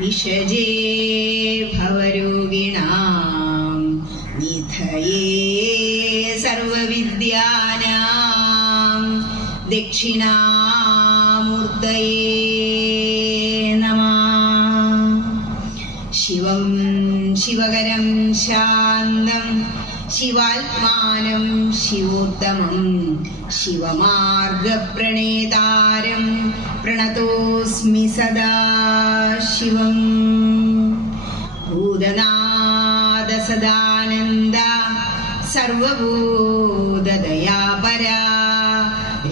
വിഷജേ ഭവരോഗിണാം നിധയേ സർവവിദ്യാനാം ദക്ഷിണാമൂർത്തയേ നമഃ. ശിവം ശിവകരം ശാന്തം ശിവാത്മാനം ശിവോത്തമം ശിവമാർഗപ്രണേതാരം പ്രണതോസ്മി സദാ ശിവം. ഭൂതനാഥ സദാനന്ദ സർവഭൂതദയാപരാ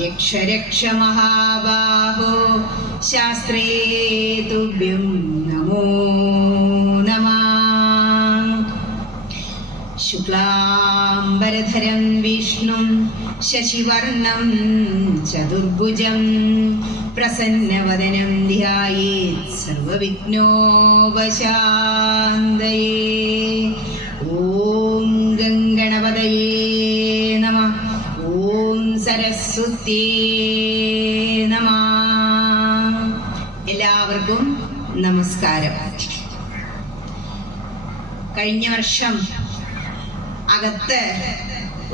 രക്ഷ രക്ഷ മഹാബാഹോ ശാസ്ത്രേ തുഭ്യം നമോ നമഃ. ശുക്ലാംബരധരം വിഷ്ണും ശശിവർണം ചതുർഭുജം പ്രസന്നവദനം ധ്യായേത് സർവവിഘ്നോപശാന്തയേ. ഓം ഗംഗണപതയേ നമഃ. ഓം സരസ്വത്യേ നമഃ. എല്ലാവർക്കും നമസ്കാരം. കഴിഞ്ഞ വർഷം അകത്ത്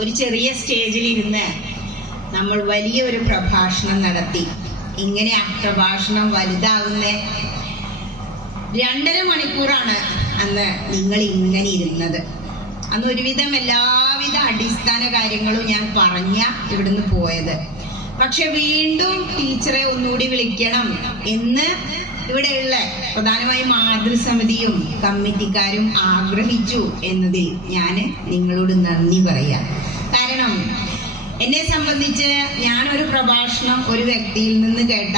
ഒരു ചെറിയ സ്റ്റേജിൽ ഇരുന്ന് നമ്മൾ വലിയൊരു പ്രഭാഷണം നടത്തി. ഇങ്ങനെ ആ പ്രഭാഷണം വലുതാകുന്ന 2.5 മണിക്കൂറാണ് അന്ന് നിങ്ങൾ ഇങ്ങനെ ഇരുന്നത്. അന്ന് ഒരുവിധം എല്ലാവിധ അടിസ്ഥാന കാര്യങ്ങളും ഞാൻ പറഞ്ഞ ഇവിടുന്ന് പോയത്. പക്ഷെ വീണ്ടും ടീച്ചറെ ഒന്നുകൂടി വിളിക്കണം എന്ന് ഇവിടെയുള്ള പ്രധാനമായും മാതൃസമിതിയും കമ്മിറ്റിക്കാരും ആഗ്രഹിച്ചു എന്നതിൽ ഞാൻ നിങ്ങളോട് നന്ദി പറയാം. കാരണം എന്നെ സംബന്ധിച്ച് ഞാനൊരു പ്രഭാഷണം ഒരു വ്യക്തിയിൽ നിന്ന് കേട്ട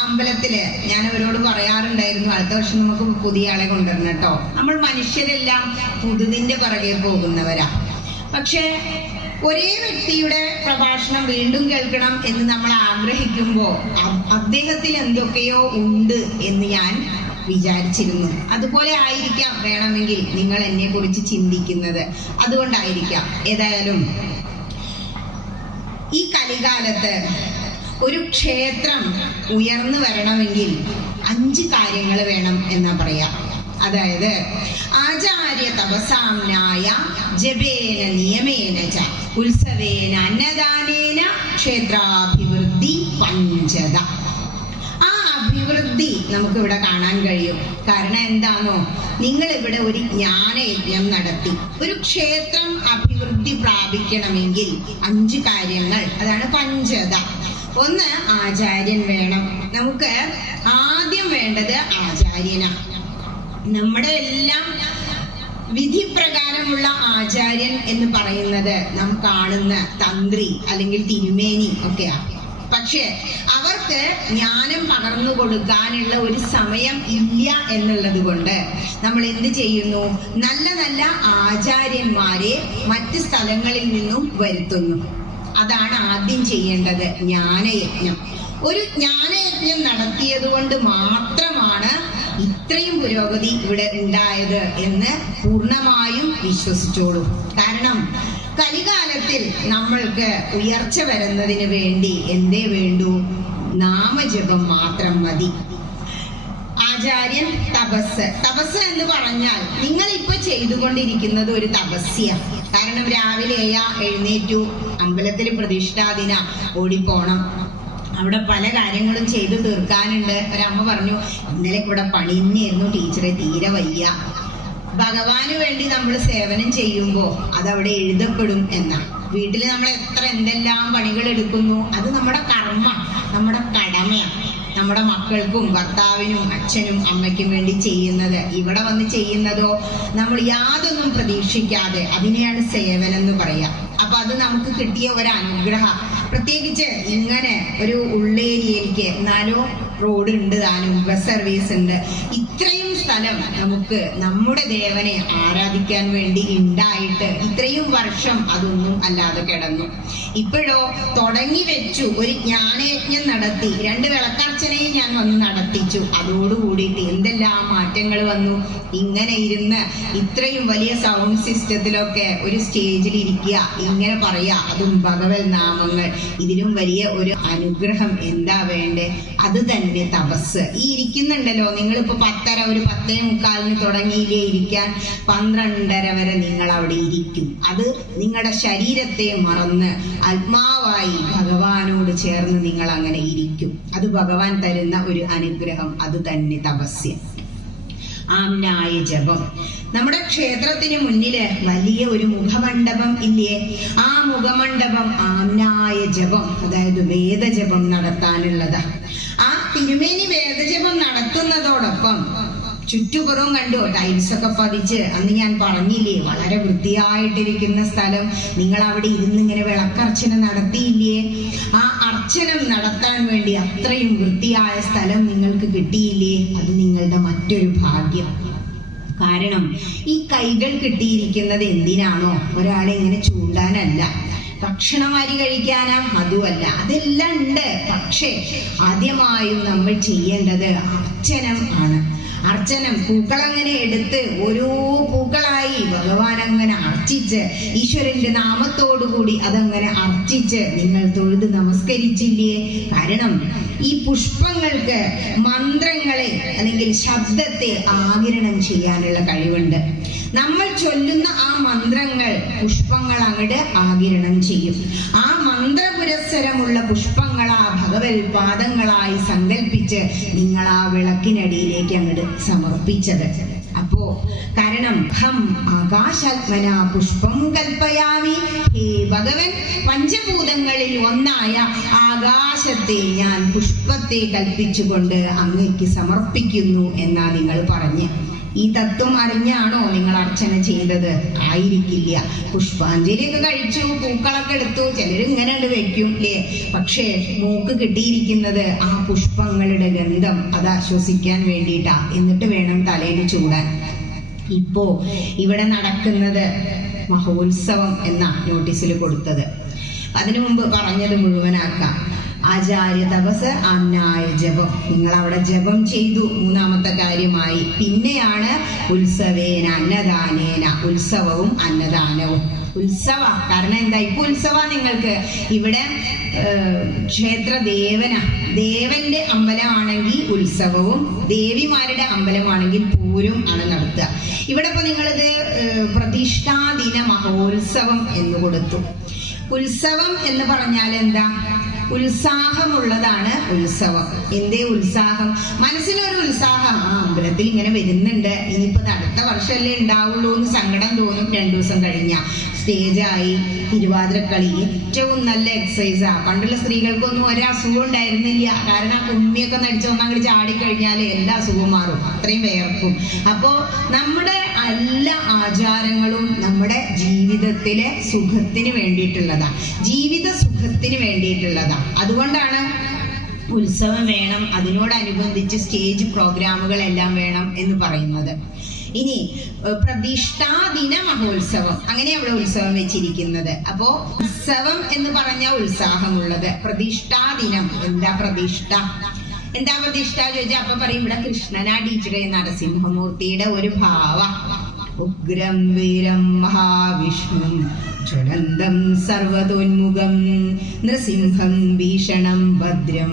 അമ്പലത്തില് ഞാൻ അവരോട് പറയാറുണ്ടായിരുന്നു, അടുത്ത വർഷം നമുക്ക് പുതിയ ആളെ കൊണ്ടുവരണം കേട്ടോ. നമ്മൾ മനുഷ്യരെല്ലാം പുതുതിന്റെ പിറകെ പോകുന്നവരാ. പക്ഷെ ഒരേ വ്യക്തിയുടെ പ്രഭാഷണം വീണ്ടും കേൾക്കണം എന്ന് നമ്മൾ ആഗ്രഹിക്കുമ്പോൾ അദ്ദേഹത്തിൽ എന്തൊക്കെയോ ഉണ്ട് എന്ന് ഞാൻ വിചാരിച്ചിരുന്നു. അതുപോലെ ആയിരിക്കാം വേണമെങ്കിൽ നിങ്ങൾ എന്നെ കുറിച്ച് ചിന്തിക്കുന്നത്, അതുകൊണ്ടായിരിക്കാം. ഏതായാലും ഈ കലികാലത്ത് ഒരു ക്ഷേത്രം ഉയർന്നു വരണമെങ്കിൽ 5 കാര്യങ്ങൾ വേണം എന്നാ പറയാ. അതായത് ആചാര്യ തപസാംനായ ജപേന നിയമേന ച ഉത്സവേന അന്നദാനേന ക്ഷേത്രാഭിവൃദ്ധി പഞ്ചത. ആ അഭിവൃദ്ധി നമുക്ക് ഇവിടെ കാണാൻ കഴിയും. കാരണം എന്താണോ, നിങ്ങൾ ഇവിടെ ഒരു ജ്ഞാനയജ്ഞം നടത്തി. ഒരു ക്ഷേത്രം അഭിവൃദ്ധി പ്രാപിക്കണമെങ്കിൽ 5 കാര്യങ്ങൾ, അതാണ് പഞ്ചത. 1, ആചാര്യൻ വേണം. നമുക്ക് ആദ്യം വേണ്ടത് ആചാര്യനാണ്. നമ്മുടെ എല്ലാം വിധിപ്രകാരമുള്ള ആചാര്യൻ എന്ന് പറയുന്നത് നാം കാണുന്ന തന്ത്രി അല്ലെങ്കിൽ തിരുമേനി ഒക്കെയാണ്. പക്ഷെ അവർക്ക് ജ്ഞാനം പകർന്നു കൊടുക്കാനുള്ള ഒരു സമയം ഇല്ല എന്നുള്ളത് കൊണ്ട് നമ്മൾ എന്ത് ചെയ്യുന്നു, നല്ല നല്ല ആചാര്യന്മാരെ മറ്റ് സ്ഥലങ്ങളിൽ നിന്നും വരുത്തുന്നു. അതാണ് ആദ്യം ചെയ്യേണ്ടത്, ജ്ഞാനയജ്ഞം. ഒരു ജ്ഞാനയജ്ഞം നടത്തിയത് കൊണ്ട് മാത്രമാണ് ഇത്രയും പുരോഗതി ഇവിടെ ഉണ്ടായത് എന്ന് പൂർണ്ണമായും വിശ്വസിച്ചോളൂ. കാരണം കലികാലത്തിൽ നമ്മൾക്ക് ഉയർച്ച വരുന്നതിന് വേണ്ടി എന്തേ വേണ്ടു? നാമജപം മാത്രം മതി. ആചാര്യൻ തപസ്. തപസ് എന്ന് പറഞ്ഞാൽ നിങ്ങൾ ഇപ്പൊ ചെയ്തുകൊണ്ടിരിക്കുന്നത് ഒരു തപസ്യ. കാരണം രാവിലെ എഴുന്നേറ്റു, അമ്പലത്തിൽ പ്രതിഷ്ഠാദിന ഓടിപ്പോണം, അവിടെ പല കാര്യങ്ങളും ചെയ്തു തീർക്കാനുണ്ട്. ഒരമ്മ പറഞ്ഞു, ഇന്നലെ ഇവിടെ പണിഞ്ഞായിരുന്നു ടീച്ചറെ, തീരെ വയ്യ. ഭഗവാന് വേണ്ടി നമ്മൾ സേവനം ചെയ്യുമ്പോൾ അതവിടെ എഴുതപ്പെടും എന്നാ. വീട്ടിൽ നമ്മൾ എന്തെല്ലാം പണികൾ എടുക്കുന്നു, അത് നമ്മുടെ കർമ്മ, നമ്മുടെ കടമയാണ്. നമ്മുടെ മക്കൾക്കും ഭർത്താവിനും അച്ഛനും അമ്മയ്ക്കും വേണ്ടി ചെയ്യുന്നത്. ഇവിടെ വന്ന് ചെയ്യുന്നതോ നമ്മൾ യാതൊന്നും പ്രതീക്ഷിക്കാതെ, അതിനെയാണ് സേവനം എന്ന് പറയാം. അപ്പൊ അത് നമുക്ക് കിട്ടിയ ഒരു അനുഗ്രഹം. പ്രത്യേകിച്ച് ഇങ്ങനെ ഒരു ഉള്ളേരിയയിലേക്ക്, എന്നാലോ റോഡ് ഉണ്ട് താനും, ബസ് സർവീസ് ഉണ്ട്. ഇത്രയും സ്ഥലം നമുക്ക് നമ്മുടെ ദേവനെ ആരാധിക്കാൻ വേണ്ടി ഉണ്ടായിട്ട് ഇത്രയും വർഷം അതൊന്നും അല്ലാതെ കിടന്നു. ഇപ്പോഴോ തുടങ്ങി വെച്ചു, ഒരു ജ്ഞാനയജ്ഞം നടത്തി, 2 വിളക്കർച്ചനയും ഞാൻ വന്ന് നടത്തിച്ചു. അതോടുകൂടിയിട്ട് എന്തെല്ലാം മാറ്റങ്ങൾ വന്നു. ഇങ്ങനെ ഇരുന്ന് ഇത്രയും വലിയ സൗണ്ട് സിസ്റ്റത്തിലൊക്കെ ഒരു സ്റ്റേജിൽ ഇരിക്കുക, ഇങ്ങനെ പറയാ, അതും ഭഗവത് നാമങ്ങൾ. ഇതിലും വലിയ ഒരു അനുഗ്രഹം എന്താ വേണ്ടേ? അത് തന്നെ തപസ്. ഈ ഇരിക്കുന്നുണ്ടല്ലോ, നിങ്ങളിപ്പോ 10:30 ഒരു 10:45 തുടങ്ങിയില്ലേ ഇരിക്കാൻ, 12:30 വരെ നിങ്ങൾ അവിടെ ഇരിക്കും. അത് നിങ്ങളുടെ ശരീരത്തെ മറന്ന് ആത്മാവായി ഭഗവാനോട് ചേർന്ന് നിങ്ങൾ അങ്ങനെ ഇരിക്കും. അത് ഭഗവാൻ തരുന്ന ഒരു അനുഗ്രഹം. അത് തന്നെ തപസ്യം. ആംനായ ജപം. നമ്മുടെ ക്ഷേത്രത്തിന് മുന്നില് വലിയ ഒരു മുഖമണ്ഡപം ഇല്ലേ? ആ മുഖമണ്ഡപം ആംനായ ജപം, അതായത് വേദജപം നടത്താനുള്ളതാ. ആ തിരുമേനി വേദജപം നടത്തുന്നതോടൊപ്പം ചുറ്റുപുറവും കണ്ടു, ടൈൽസ് ഒക്കെ പതിച്ച്. അന്ന് ഞാൻ പറഞ്ഞില്ലേ, വളരെ വൃത്തിയായിട്ടിരിക്കുന്ന സ്ഥലം. നിങ്ങൾ അവിടെ ഇരുന്ന് ഇങ്ങനെ വിളക്കർച്ചന നടത്തിയില്ലേ? ആ അർച്ചനം നടത്താൻ വേണ്ടി അത്രയും വൃത്തിയായ സ്ഥലം നിങ്ങൾക്ക് കിട്ടിയില്ലേ? അത് നിങ്ങളുടെ മറ്റൊരു ഭാഗ്യം. കാരണം ഈ കൈകൾ കിട്ടിയിരിക്കുന്നത് എന്തിനാണോ? ഒരാളെ ഇങ്ങനെ ചൂണ്ടാനല്ല, ഭക്ഷണം അരി കഴിക്കാനാ, അതുമല്ല. അതെല്ലാം ഉണ്ട്. പക്ഷേ ആദ്യമായും നമ്മൾ ചെയ്യേണ്ടത് അർച്ചനം ആണ്. അർച്ചനം, പൂക്കളങ്ങനെ എടുത്ത് ഓരോ പൂക്കളായി ഭഗവാൻ അങ്ങനെ അർച്ചിച്ച് ഈശ്വരന്റെ നാമത്തോടുകൂടി അതങ്ങനെ അർച്ചിച്ച് നിങ്ങൾ തൊഴുത് നമസ്കരിച്ചില്ലേ? കാരണം ഈ പുഷ്പങ്ങൾക്ക് മന്ത്രങ്ങളെ അല്ലെങ്കിൽ ശബ്ദത്തെ ആഗിരണം ചെയ്യാനുള്ള കഴിവുണ്ട്. നമ്മൾ ചൊല്ലുന്ന ആ മന്ത്രങ്ങൾ പുഷ്പങ്ങൾ അങ്ങോട്ട് ആഗിരണം ചെയ്യും. ആ മന്ത്രപുരസ്സരമുള്ള പുഷ്പങ്ങളാ ഭഗവത് പാദങ്ങളായി സങ്കല്പിച്ച് നിങ്ങൾ ആ വിളക്കിനടിയിലേക്ക് അങ്ങോട്ട് സമർപ്പിച്ചത്. അപ്പോ കാരണം ഹം ആകാശാത്മന പുഷ്പം കൽപ്പയാമി, ഹേ ഭഗവൻ, പഞ്ചഭൂതങ്ങളിൽ ഒന്നായ ആകാശത്തെ ഞാൻ പുഷ്പത്തെ കൽപ്പിച്ചുകൊണ്ട് അങ്ങയ്ക്ക് സമർപ്പിക്കുന്നു എന്നാ നിങ്ങൾ പറഞ്ഞ്. ഈ തത്വം അറിഞ്ഞാണോ നിങ്ങൾ അർച്ചന ചെയ്തത്? ആയിരിക്കില്ല. പുഷ്പാഞ്ജലിയൊക്കെ കഴിച്ചു, പൂക്കളൊക്കെ എടുത്തു, ചിലർ ഇങ്ങനെ വെക്കും അല്ലേ? പക്ഷേ മൂക്ക് കിട്ടിയിരിക്കുന്നത് ആ പുഷ്പങ്ങളുടെ ഗന്ധം അത് ആശ്വസിക്കാൻ വേണ്ടിയിട്ടാ. എന്നിട്ട് വേണം തലയിൽ ചൂടാൻ. ഇപ്പോ ഇവിടെ നടക്കുന്നത് മഹോത്സവം എന്ന നോട്ടീസിൽ കൊടുത്തത്. അതിനു മുമ്പ് പറഞ്ഞത് മുഴുവനാക്കാം. ആചാര്യ തപസ്, ആംനായ ജപം. നിങ്ങൾ അവിടെ ജപം ചെയ്തു, 3ാമത്തെ കാര്യമായി. പിന്നെയാണ് ഉത്സവേന അന്നദാനേന, ഉത്സവവും അന്നദാനവും. ഉത്സവ കാരണം എന്താ? ഇപ്പൊ ഉത്സവ നിങ്ങൾക്ക് ഇവിടെ ക്ഷേത്ര ദേവന്റെ അമ്പലമാണെങ്കിൽ ഉത്സവവും, ദേവിമാരുടെ അമ്പലമാണെങ്കിൽ പൂരം ആണ് നടത്തുക. ഇവിടെ ഇപ്പൊ നിങ്ങളിത് പ്രതിഷ്ഠാദിന മഹോത്സവം എന്ന് കൊടുത്തു. ഉത്സവം എന്ന് പറഞ്ഞാൽ എന്താ? ഉത്സാഹമുള്ളതാണ് ഉത്സവം. എന്തേ ഉത്സാഹം? മനസ്സിനൊരു ഉത്സാഹം. ആ അമ്പലത്തിൽ ഇങ്ങനെ വരുന്നുണ്ട്, ഇനിയിപ്പോ അടുത്ത വർഷമല്ലേ ഉണ്ടാവുള്ളൂ എന്ന് സങ്കടം തോന്നും 2 ദിവസം കഴിഞ്ഞാ. സ്റ്റേജായി, തിരുവാതിരക്കളി ഏറ്റവും നല്ല എക്സസൈസാ. പണ്ടുള്ള സ്ത്രീകൾക്കൊന്നും ഒരസുഖം ഉണ്ടായിരുന്നില്ല. കാരണം കുമ്മിയൊക്കെ നടിച്ച് ഒന്നങ്ങോട്ട് ചാടിക്കഴിഞ്ഞാൽ എല്ലാ അസുഖവും മാറും, അത്രയും വേർക്കും. അപ്പോ നമ്മുടെ എല്ലാ ആചാരങ്ങളും നമ്മുടെ ജീവിതത്തിലെ സുഖത്തിന് വേണ്ടിയിട്ടുള്ളതാ, ജീവിത സുഖത്തിന് വേണ്ടിയിട്ടുള്ളതാ. അതുകൊണ്ടാണ് ഉത്സവം വേണം, അതിനോടനുബന്ധിച്ച് സ്റ്റേജ് പ്രോഗ്രാമുകളെല്ലാം വേണം എന്ന് പറയുന്നത്. ഇനി പ്രതിഷ്ഠാദിന മഹോത്സവം, അങ്ങനെ അവിടെ ഉത്സവം വെച്ചിരിക്കുന്നത്. അപ്പോ ഉത്സവം എന്ന് പറഞ്ഞ ഉത്സാഹമുള്ളത്. പ്രതിഷ്ഠാദിനം, എന്താ പ്രതിഷ്ഠ? എന്താ പ്രതിഷ്ഠ ചോദിച്ചാൽ അപ്പൊ പറയും ഇവിടെ കൃഷ്ണനാ ടീച്ചറെ, നരസിംഹമൂർത്തിയുടെ ഒരു ഭാവ. ഉഗ്രം വീരം മഹാവിഷ്ണു ജ്വലന്തം സർവതോന്മുഖം നൃസിംഹം ഭീഷണം ഭദ്രം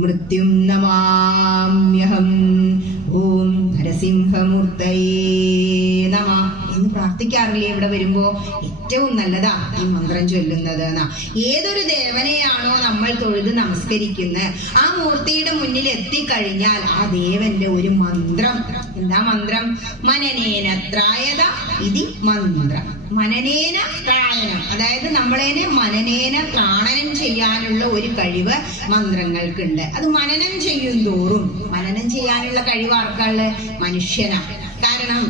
മൃത്യും നമാമ്യഹം ഓം നരസിംഹമൂർത്തയേ നമ എന്ന് പ്രാർത്ഥിക്കാറില്ലേ ഇവിടെ വരുമ്പോ? ഏറ്റവും നല്ലതാ ഈ മന്ത്രം ചൊല്ലുന്നത് എന്നാ. ഏതൊരു ദേവനെയാണോ നമ്മൾ തൊഴുത് നമസ്കരിക്കുന്നത്, ആ മൂർത്തിയുടെ മുന്നിൽ എത്തിക്കഴിഞ്ഞാൽ ആ ദേവന്റെ ഒരു മന്ത്രം. എന്താ മന്ത്രം? മനനേന ത്രായത ഇതി മന്ത്രം. മനനേന ത്രായനം, അതായത് നമ്മളേനെ മനനേന ത്രാണനം ചെയ്യാനുള്ള ഒരു കഴിവ് മന്ത്രങ്ങൾക്കുണ്ട്. അത് മനനം ചെയ്യും തോറും, മനനം ചെയ്യാനുള്ള കഴിവ് ആർക്കുള്ള? മനുഷ്യനാ. കാരണം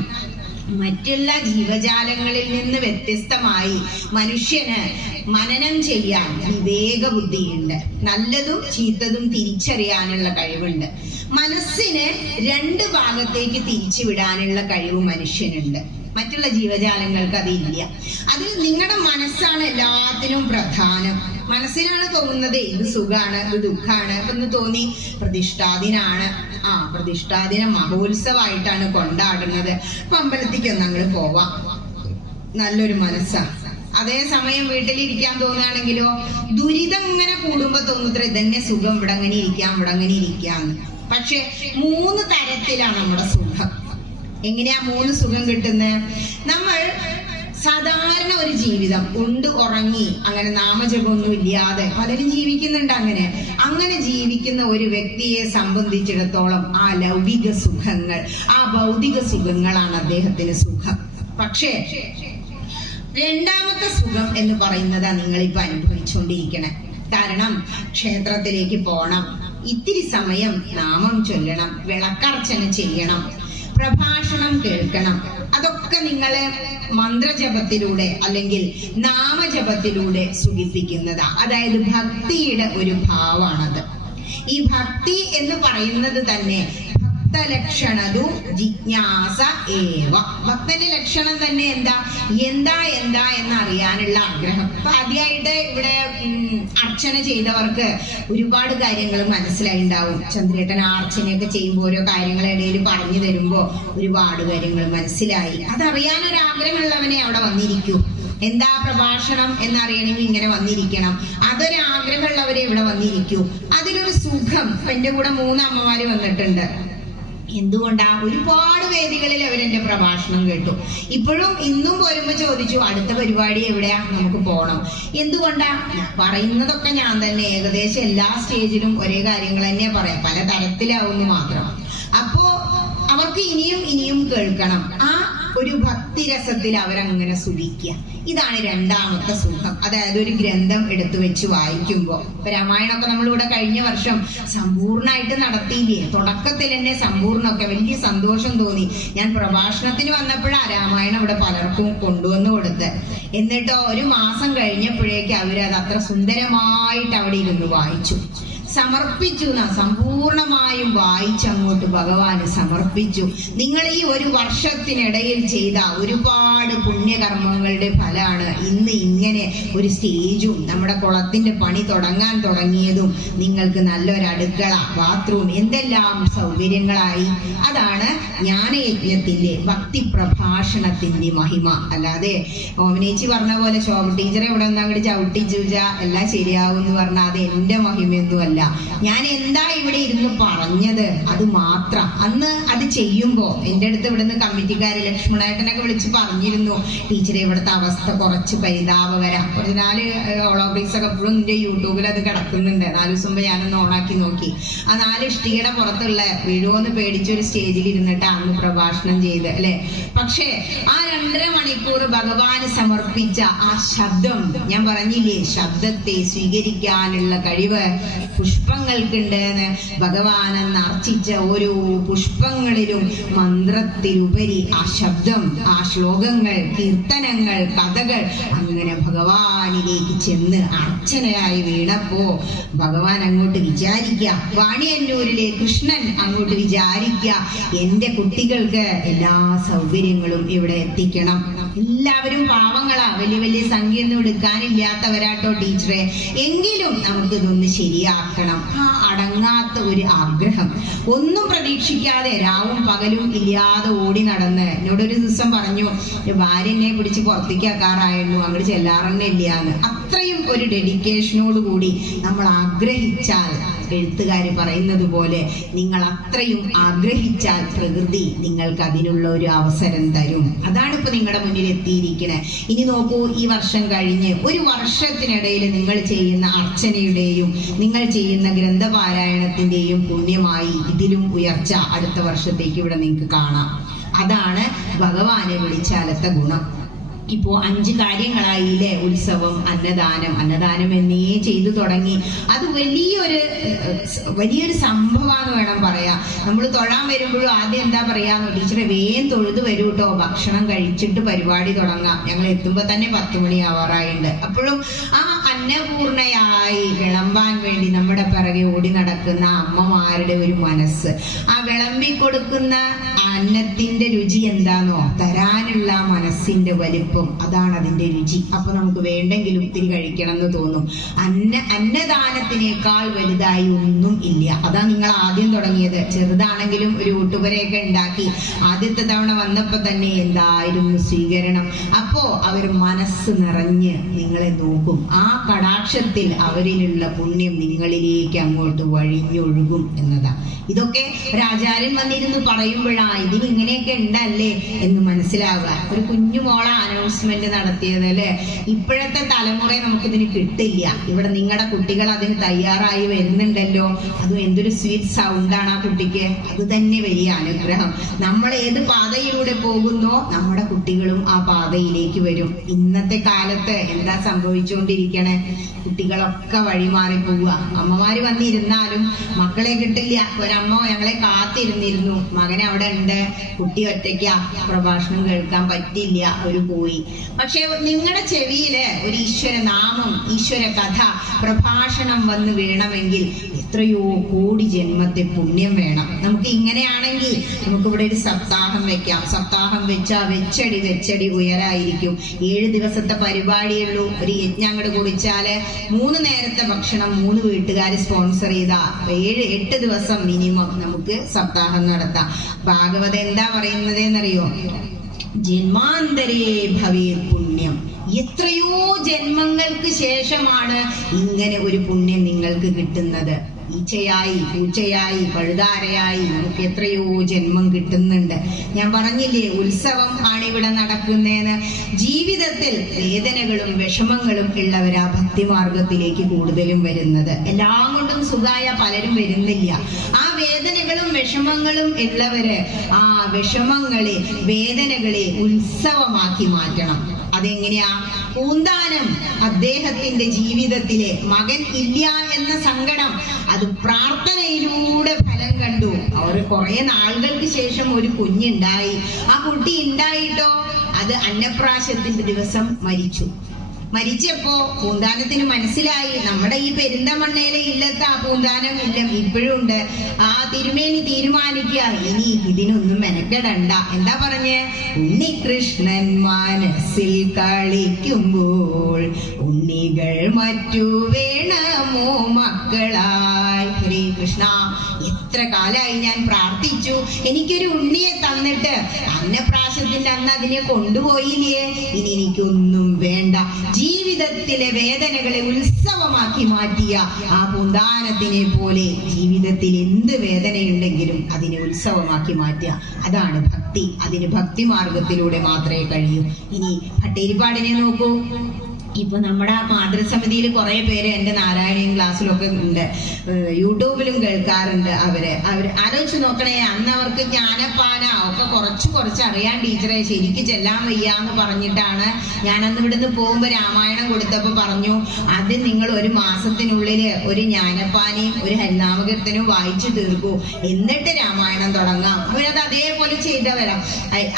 മറ്റുള്ള ജീവജാലങ്ങളിൽ നിന്ന് വ്യത്യസ്തമായി മനുഷ്യന് മനനം ചെയ്യാൻ വിവേക ബുദ്ധിയുണ്ട്. നല്ലതും ചീത്തതും തിരിച്ചറിയാനുള്ള കഴിവുണ്ട്. മനസ്സിന് രണ്ട് ഭാഗത്തേക്ക് തിരിച്ചുവിടാനുള്ള കഴിവ് മനുഷ്യനുണ്ട്. മറ്റുള്ള ജീവജാലങ്ങൾക്ക് അതില്ല. അതിൽ നിങ്ങളുടെ മനസ്സാണ് എല്ലാത്തിനും പ്രധാനം. മനസ്സിനാണ് തോന്നുന്നത് ഇത് സുഖാണ്, ഇത് ദുഃഖാണ്. എന്ന് തോന്നി പ്രതിഷ്ഠാദിനാണ്, പ്രതിഷ്ഠാദിനം മഹോത്സവമായിട്ടാണ് കൊണ്ടാടുന്നത്. അപ്പൊ അമ്പലത്തിക്കൊന്ന് അങ്ങോട്ട് പോവാം, നല്ലൊരു മനസ്സാ. അതേസമയം വീട്ടിലിരിക്കാൻ തോന്നുകയാണെങ്കിലോ ദുരിതം ഇങ്ങനെ കൂടുമ്പോ തോന്നുത്ര ഇതന്നെ സുഖം, ഇവിടെ അങ്ങനെ ഇരിക്കാം, ഇവിടെ അങ്ങനെ ഇരിക്കാന്ന്. പക്ഷെ 3 തരത്തിലാണ് നമ്മുടെ സുഖം. എങ്ങനെയാ 3 സുഖം കിട്ടുന്നത്? നമ്മൾ സാധാരണ ഒരു ജീവിതം ഉണ്ട് ഉറങ്ങി അങ്ങനെ നാമജപമൊന്നും ഇല്ലാതെ പലരും ജീവിക്കുന്നുണ്ട്. അങ്ങനെ ജീവിക്കുന്ന ഒരു വ്യക്തിയെ സംബന്ധിച്ചിടത്തോളം ആ ലൗകിക സുഖങ്ങൾ, ആ ഭൗതിക സുഖങ്ങളാണ് അദ്ദേഹത്തിന് സുഖം. പക്ഷേ രണ്ടാമത്തെ സുഖം എന്ന് പറയുന്നത് നിങ്ങളിപ്പോ അനുഭവിച്ചുകൊണ്ടിരിക്കണേ. കാരണം ക്ഷേത്രത്തിലേക്ക് പോണം, ഇത്തിരി സമയം നാമം ചൊല്ലണം, വിളക്കർച്ചന ചെയ്യണം, പ്രഭാഷണം കേൾക്കണം. അതൊക്കെ നിങ്ങളെ മന്ത്രജപത്തിലൂടെ അല്ലെങ്കിൽ നാമജപത്തിലൂടെ സുഖിപ്പിക്കുന്നതാ. അതായത് ഭക്തിയുടെ ഒരു ഭാവമാണത്. ഈ ഭക്തി എന്ന് പറയുന്നത് തന്നെ ഭക്തലക്ഷണതു ജിജ്ഞാസ ഏവ. ഭക്തന്റെ ലക്ഷണം തന്നെ എന്താ എന്നറിയാനുള്ള ആഗ്രഹം. അപ്പൊ ആദ്യമായിട്ട് ഇവിടെ അർച്ചന ചെയ്തവർക്ക് ഒരുപാട് കാര്യങ്ങൾ മനസ്സിലായിണ്ടാവും. ചന്ദ്രേട്ടൻ ആ അർച്ചനയൊക്കെ ചെയ്യുമ്പോൾ ഓരോ കാര്യങ്ങളിടയിൽ പറഞ്ഞു തരുമ്പോ ഒരുപാട് കാര്യങ്ങൾ മനസ്സിലായി. അതറിയാനൊരാഗ്രഹമുള്ളവനെ അവിടെ വന്നിരിക്കൂ. എന്താ പ്രഭാഷണം എന്നറിയണമെങ്കിൽ ഇങ്ങനെ വന്നിരിക്കണം. അതൊരാഗ്രഹമുള്ളവരെ ഇവിടെ വന്നിരിക്കൂ. അതിലൊരു സുഖം. ഇപ്പൊ എന്റെ കൂടെ 3 അമ്മമാര് വന്നിട്ടുണ്ട്. എന്തുകൊണ്ടാ? ഒരുപാട് വേദികളിൽ അവരെന്റെ പ്രഭാഷണം കേട്ടു. ഇപ്പോഴും ഇന്നും വരുമ്പോ ചോദിച്ചു അടുത്ത പരിപാടി എവിടെയാ, നമുക്ക് പോണം. എന്തുകൊണ്ടാ? പറയുന്നതൊക്കെ ഞാൻ തന്നെ ഏകദേശം എല്ലാ സ്റ്റേജിലും ഒരേ കാര്യങ്ങൾ തന്നെ പറയാം, പല തരത്തിലാവുന്നു മാത്രം. അപ്പോ അവർക്ക് ഇനിയും കേൾക്കണം. ആ ഒരു ഭക്തിരസത്തിൽ അവരങ്ങനെ സുഖിക്കുക. ഇതാണ് രണ്ടാമത്തെ സുഖം. അതായത് ഒരു ഗ്രന്ഥം എടുത്തു വെച്ച് വായിക്കുമ്പോ. ഇപ്പൊ രാമായണമൊക്കെ നമ്മളിവിടെ കഴിഞ്ഞ വർഷം സമ്പൂർണ്ണമായിട്ട് നടത്തിയില്ലേ? തുടക്കത്തിൽ തന്നെ സമ്പൂർണ്ണമൊക്കെ വലിയ സന്തോഷം തോന്നി. ഞാൻ പ്രഭാഷണത്തിന് വന്നപ്പോഴാ രാമായണം ഇവിടെ പലർക്കും കൊണ്ടുവന്നു കൊടുത്ത്. എന്നിട്ടോ 1 മാസം കഴിഞ്ഞപ്പോഴേക്ക് അവരത് അത്ര സുന്ദരമായിട്ട് അവിടെ ഇരുന്ന് വായിച്ചു, സമർപ്പിച്ചു. സമ്പൂർണമായും വായിച്ചങ്ങോട്ട് ഭഗവാന് സമർപ്പിച്ചു. നിങ്ങൾ ഈ 1 വർഷത്തിനിടയിൽ ചെയ്ത ഒരുപാട് പുണ്യകർമ്മങ്ങളുടെ ഫലമാണ് ഇന്ന് ഇങ്ങനെ ഒരു സ്റ്റേജും നമ്മുടെ കുളത്തിന്റെ പണി തുടങ്ങിയതും നിങ്ങൾക്ക് നല്ലൊരു അടുക്കള, ബാത്റൂം, എന്തെല്ലാം സൗകര്യങ്ങളായി. അതാണ് ജ്ഞാനയജ്ഞത്തിന്റെ ഭക്തി പ്രഭാഷണത്തിന്റെ മഹിമ. അല്ലാതെ ഓമനേച്ചി പറഞ്ഞ പോലെ ശോഭ ടീച്ചറെ ഇവിടെ ഒന്ന് അങ്ങോട്ട് ചവിട്ടിച്ചുക എല്ലാം ശരിയാവും എന്ന് പറഞ്ഞാൽ അത് എന്റെ മഹിമയൊന്നും അല്ല. ഞാൻ എന്താ ഇവിടെ ഇരുന്ന് പറഞ്ഞത് അത് മാത്രം. അന്ന് അത് ചെയ്യുമ്പോ എന്റെ അടുത്ത് ഇവിടുന്ന് കമ്മിറ്റിക്കാര് ലക്ഷ്മണേട്ടനൊക്കെ വിളിച്ച് പറഞ്ഞിരുന്നു, ടീച്ചറെ ഇവിടുത്തെ അവസ്ഥ കുറച്ച് പരിതാപകര. 4 ഹോളോഗ്രാഫ്സ് ഒക്കെ എപ്പോഴും എന്റെ യൂട്യൂബിൽ അത് കിടക്കുന്നുണ്ട്. 4 ദിവസം മുമ്പ് ഞാനൊന്ന് ഓണാക്കി നോക്കി. ആ 4 ഇഷ്ടികയുടെ പുറത്തുള്ള വീഴുവോന്ന് പേടിച്ചൊരു സ്റ്റേജിൽ ഇരുന്നിട്ട് അന്ന് പ്രഭാഷണം ചെയ്ത് അല്ലെ. പക്ഷേ ആ 2.5 മണിക്കൂർ ഭഗവാന് സമർപ്പിച്ച ആ ശബ്ദം, ഞാൻ പറഞ്ഞില്ലേ ശബ്ദത്തെ സ്വീകരിക്കാനുള്ള കഴിവ് പുഷ്പങ്ങൾക്കുണ്ട് എന്ന്. ഭഗവാനെന്ന് അർച്ചിച്ച ഓരോ പുഷ്പങ്ങളിലും മന്ത്രത്തിലുപരി ആ ശബ്ദം, ആ ശ്ലോകങ്ങൾ, കീർത്തനങ്ങൾ, കഥകൾ അങ്ങനെ ഭഗവാനിലേക്ക് ചെന്ന് അർച്ചനയായി വീണപ്പോ ഭഗവാൻ അങ്ങോട്ട് വിചാരിക്കുക, വാണിയന്നൂരിലെ കൃഷ്ണൻ അങ്ങോട്ട് വിചാരിക്കുക, എന്റെ കുട്ടികൾക്ക് എല്ലാ സൗകര്യങ്ങളും ഇവിടെ എത്തിക്കണം. എല്ലാവരും പാവങ്ങളാ, വലിയ സംഖ്യയൊന്നും എടുക്കാനില്ലാത്തവരാട്ടോ ടീച്ചറെ. എങ്കിലും നമുക്ക് ഇതൊന്ന് ശരിയാക്കണം. ആ അടങ്ങാത്ത ഒരു ആഗ്രഹം, ഒന്നും പ്രതീക്ഷിക്കാതെ രാവും പകലും ഇല്ലാതെ ഓടി നടന്ന്. എന്നോടൊരു ദിവസം പറഞ്ഞു, ഭാര്യ എന്നെ പിടിച്ച് പുറത്തേക്ക് ആക്കാറായിരുന്നു, അങ്ങോട്ട് ചെല്ലാറന്നെ ഇല്ലാന്ന്. അത്രയും ഒരു ഡെഡിക്കേഷനോട് കൂടി നമ്മൾ ആഗ്രഹിച്ചാൽ, എഴുത്തുകാര് പറയുന്നത് പോലെ നിങ്ങൾ അത്രയും ആഗ്രഹിച്ചാൽ പ്രകൃതി നിങ്ങൾക്ക് അതിനുള്ള ഒരു അവസരം തരും. അതാണ് ഇപ്പൊ നിങ്ങളുടെ മുന്നിൽ എത്തിയിരിക്കണേ. ഇനി നോക്കൂ, ഈ വർഷം കഴിഞ്ഞ് 1 വർഷത്തിനിടയിൽ നിങ്ങൾ ചെയ്യുന്ന അർച്ചനയുടെയും നിങ്ങൾ ചെയ്യുന്ന ഗ്രന്ഥപാരായണത്തിന്റെയും പുണ്യമായി ഇതിലും ഉയർച്ച അടുത്ത വർഷത്തേക്ക് ഇവിടെ നിങ്ങൾക്ക് കാണാം. അതാണ് ഭഗവാനെ വിളിച്ചാലത്തെ ഗുണം. ഇപ്പോ 5 കാര്യങ്ങളായില്ലേ? ഉത്സവം, അന്നദാനം എന്നേ ചെയ്തു തുടങ്ങി. അത് വലിയൊരു സംഭവമാണെന്ന് വേണം പറയാ. നമ്മൾ തൊഴാൻ വരുമ്പോഴും ആദ്യം എന്താ പറയാന്ന്, ടീച്ചറെ വേഗം തൊഴുത് വരൂ കേട്ടോ, ഭക്ഷണം കഴിച്ചിട്ട് പരിപാടി തുടങ്ങാം. ഞങ്ങൾ എത്തുമ്പോ തന്നെ 10 മണി ആവാറായിട്ടുണ്ട്. അപ്പോഴും ആ അന്നപൂർണയായി വിളമ്പാൻ വേണ്ടി നമ്മുടെ പിറകെ ഓടി നടക്കുന്ന അമ്മമാരുടെ ഒരു മനസ്സ്, ആ വിളമ്പി കൊടുക്കുന്ന അന്നത്തിന്റെ രുചി എന്താണോ, തരാനുള്ള മനസ്സിന്റെ വലിപ്പം, അതാണ് അതിന്റെ രുചി. അപ്പൊ നമുക്ക് വേണ്ടെങ്കിലും ഇത്തിരി കഴിക്കണം എന്ന് തോന്നും. അന്നദാനത്തിനേക്കാൾ വലുതായി ഒന്നും ഇല്ല. അതാ നിങ്ങൾ ആദ്യം തുടങ്ങിയത്. ചെറുതാണെങ്കിലും ഒരു ഊട്ടുപുരയൊക്കെ ഉണ്ടാക്കി ആദ്യത്തെ തവണ വന്നപ്പോ തന്നെ എന്തായിരുന്നു സ്വീകരണം. അപ്പോ അവർ മനസ്സ് നിറഞ്ഞ് നിങ്ങളെ നോക്കും. ആ കടാക്ഷത്തിൽ അവരിലുള്ള പുണ്യം നിങ്ങളിലേക്ക് അങ്ങോട്ട് വഴിഞ്ഞൊഴുകും എന്നതാ. ഇതൊക്കെ ഒരാചാര്യൻ വന്നിരുന്ന് പറയുമ്പോഴാ ഇതിനിങ്ങനെയൊക്കെ ഉണ്ടല്ലേ എന്ന് മനസ്സിലാവുക. ഒരു കുഞ്ഞു മോള അനൗൺസ്മെന്റ് നടത്തിയത് അല്ലെ. ഇപ്പോഴത്തെ തലമുറയെ നമുക്കിതിന് കിട്ടില്ല. ഇവിടെ നിങ്ങളുടെ കുട്ടികൾ അതിന് തയ്യാറായി വരുന്നുണ്ടല്ലോ. അതും എന്തൊരു സ്വീറ്റ് സൗണ്ടാണ് ആ കുട്ടിക്ക്. അത് തന്നെ വലിയ അനുഗ്രഹം. നമ്മൾ ഏത് പാതയിലൂടെ പോകുന്നോ നമ്മുടെ കുട്ടികളും ആ പാതയിലേക്ക് വരും. ഇന്നത്തെ കാലത്ത് എന്താ സംഭവിച്ചുകൊണ്ടിരിക്കണേ? കുട്ടികളൊക്കെ വഴിമാറി പോവുക. അമ്മമാര് വന്നിരുന്നാലും മക്കളെ കിട്ടില്ല. ഒരമ്മ ഞങ്ങളെ കാത്തിരുന്നിരുന്നു, മകനെ അവിടെ ഉണ്ട്, കുട്ടി ഒറ്റയ്ക്കാ, പ്രഭാഷണം കേൾക്കാൻ പറ്റില്ല, ഒരു പോയി. പക്ഷെ നിങ്ങളുടെ ചെവിയില് ഒരു ഈശ്വര നാമം, ഈശ്വര കഥ, പ്രഭാഷണം വന്ന് വീണമെങ്കിൽ എത്രയോ കോടി ജന്മത്തെ പുണ്യം വേണം. നമുക്ക് ഇങ്ങനെയാണെങ്കിൽ നമുക്കിവിടെ ഒരു സപ്താഹം വെക്കാം. സപ്താഹം വെച്ചാ വെച്ചടി ഉയരായിരിക്കും. 7 ദിവസത്തെ പരിപാടിയുള്ളൂ. ഒരു യജ്ഞം അങ്ങോട്ട് കുറിച്ചാല് 3 നേരത്തെ ഭക്ഷണം 3 വീട്ടുകാർ സ്പോൺസർ ചെയ്ത 7-8 ദിവസം മിനിമം നമുക്ക് സപ്താഹം നടത്താം. ഭാഗവത എന്താ പറയുന്നത് എന്നറിയോ? ജന്മാന്തരേ ഭവേ പുണ്യം. എത്രയോ ജന്മങ്ങൾക്ക് ശേഷമാണ് ഇങ്ങനെ ഒരു പുണ്യം നിങ്ങൾക്ക് കിട്ടുന്നത്. ഈച്ചയായി, പൂച്ചയായി, പഴുതാരയായി നമുക്ക് എത്രയോ ജന്മം കിട്ടുന്നുണ്ട്. ഞാൻ പറഞ്ഞില്ലേ ഉത്സവം ആണ് ഇവിടെ നടക്കുന്നതെന്ന്. ജീവിതത്തിൽ വേദനകളും വിഷമങ്ങളും ഉള്ളവരാ ഭക്തിമാർഗത്തിലേക്ക് കൂടുതലും വരുന്നത്. എല്ലാം കൊണ്ടും സുഖായ പലരും വരുന്നില്ല. ആ വേദനകളും വിഷമങ്ങളും ഉള്ളവര് ആ വിഷമങ്ങളെ, വേദനകളെ ഉത്സവമാക്കി മാറ്റണം. അതെങ്ങനെയാ? പൂന്താനം അദ്ദേഹത്തിന്റെ ജീവിതത്തിലെ മകൻ ഇല്ല എന്ന സങ്കടം അത് പ്രാർത്ഥനയിലൂടെ ഫലം കണ്ടു. അവർ കുറെ നാളുകൾക്ക് ശേഷം ഒരു കുഞ്ഞുണ്ടായി. ആ കുട്ടി ഉണ്ടായിട്ടോ അത് അന്നപ്രാശത്തിന്റെ ദിവസം മരിച്ചപ്പോ പൂന്താനത്തിന് മനസ്സിലായി നമ്മുടെ ഈ പെരിന്തമണ്ണയിലെ ഇല്ലത്ത് ആ പൂന്താനം ഇല്ല ഇപ്പോഴും ഉണ്ട്. ആ തിരുമേനി തീരുമാനിക്കുക ഇനി ഇതിനൊന്നും മെനക്കെടണ്ട. എന്താ പറഞ്ഞേ? ഉണ്ണികൃഷ്ണൻ മനസ്സിൽ കളിക്കുമ്പോൾ ഉണ്ണികൾ മറ്റു വേണമോ മക്കളായി. ഹരേ കൃഷ്ണ, എത്ര കാലമായി ഞാൻ പ്രാർത്ഥിച്ചു, എനിക്കൊരു ഉണ്ണിയെ തന്നിട്ട്. അന്നപ്രാശത്തിന്റെ അന്ന് അതിനെ കൊണ്ടുപോയില്ലേ, ഇനി എനിക്കൊന്നും വേണ്ട. ജീവിതത്തിലെ വേദനകളെ ഉത്സവമാക്കി മാറ്റിയ ആ പൂന്താനത്തിനെ പോലെ ജീവിതത്തിൽ എന്ത് വേദനയുണ്ടെങ്കിലും അതിനെ ഉത്സവമാക്കി മാറ്റുക. അതാണ് ഭക്തി. അതിന് ഭക്തി മാർഗത്തിലൂടെ മാത്രമേ കഴിയൂ. ഇനി ഭട്ടേരിപ്പാടിനെ നോക്കൂ. ഇപ്പൊ നമ്മുടെ മാതൃസമിതിയിൽ കുറെ പേര് എന്റെ നാരായണീയം ക്ലാസ്സിലൊക്കെ ഉണ്ട്, യൂട്യൂബിലും കേൾക്കാറുണ്ട്. അവര് ആലോചിച്ച് നോക്കണേ, അന്ന് അവർക്ക് ജ്ഞാനപ്പാന ഒക്കെ കുറച്ച് അറിയാൻ ടീച്ചറെ, ശരിക്ക് ചെല്ലാൻ വയ്യാന്ന് പറഞ്ഞിട്ടാണ് ഞാൻ അന്ന് ഇവിടുന്ന് പോകുമ്പോ രാമായണം കൊടുത്തപ്പോ പറഞ്ഞു, അത് നിങ്ങൾ 1 മാസത്തിനുള്ളിൽ ഒരു ജ്ഞാനപ്പാനയും ഒരു ഹരിനാമകീർത്തനവും വായിച്ചു തീർക്കൂ, എന്നിട്ട് രാമായണം തുടങ്ങാം. അവരത് അതേപോലെ ചെയ്തവരാം.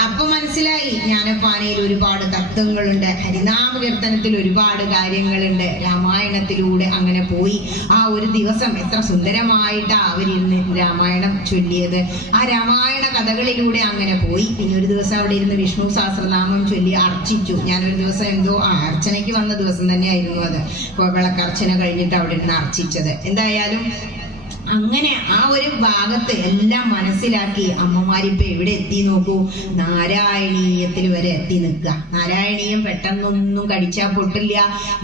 അപ്പൊ മനസ്സിലായി ജ്ഞാനപ്പാനയിൽ ഒരുപാട് തത്വങ്ങളുണ്ട്, ഹരിനാമകീർത്തനത്തിൽ ഒരുപാട് കാര്യങ്ങളുണ്ട്. രാമായണത്തിലൂടെ അങ്ങനെ പോയി. ആ ഒരു ദിവസം എത്ര സുന്ദരമായിട്ടാ അവരിന്ന് രാമായണം ചൊല്ലിയത്. ആ രാമായണ കഥകളിലൂടെ അങ്ങനെ പോയി. പിന്നെ ഒരു ദിവസം അവിടെ ഇരുന്ന് വിഷ്ണു സഹസ്രനാമം ചൊല്ലി അർച്ചിച്ചു. ഞാനൊരു ദിവസം എന്തോ അർച്ചനയ്ക്ക് വന്ന ദിവസം തന്നെയായിരുന്നു അത്. വിളക്കർച്ചന കഴിഞ്ഞിട്ട് അവിടെ ഇരുന്ന് അർച്ചിച്ചത്. എന്തായാലും അങ്ങനെ ആ ഒരു ഭാഗത്ത് എല്ലാം മനസ്സിലാക്കി അമ്മമാരിപ്പോ എവിടെ എത്തി നോക്കൂ, നാരായണീയത്തിൽ വരെ എത്തി നിൽക്കുക. നാരായണീയം പെട്ടെന്നൊന്നും കടിച്ചാൽ പൊട്ടില്ല.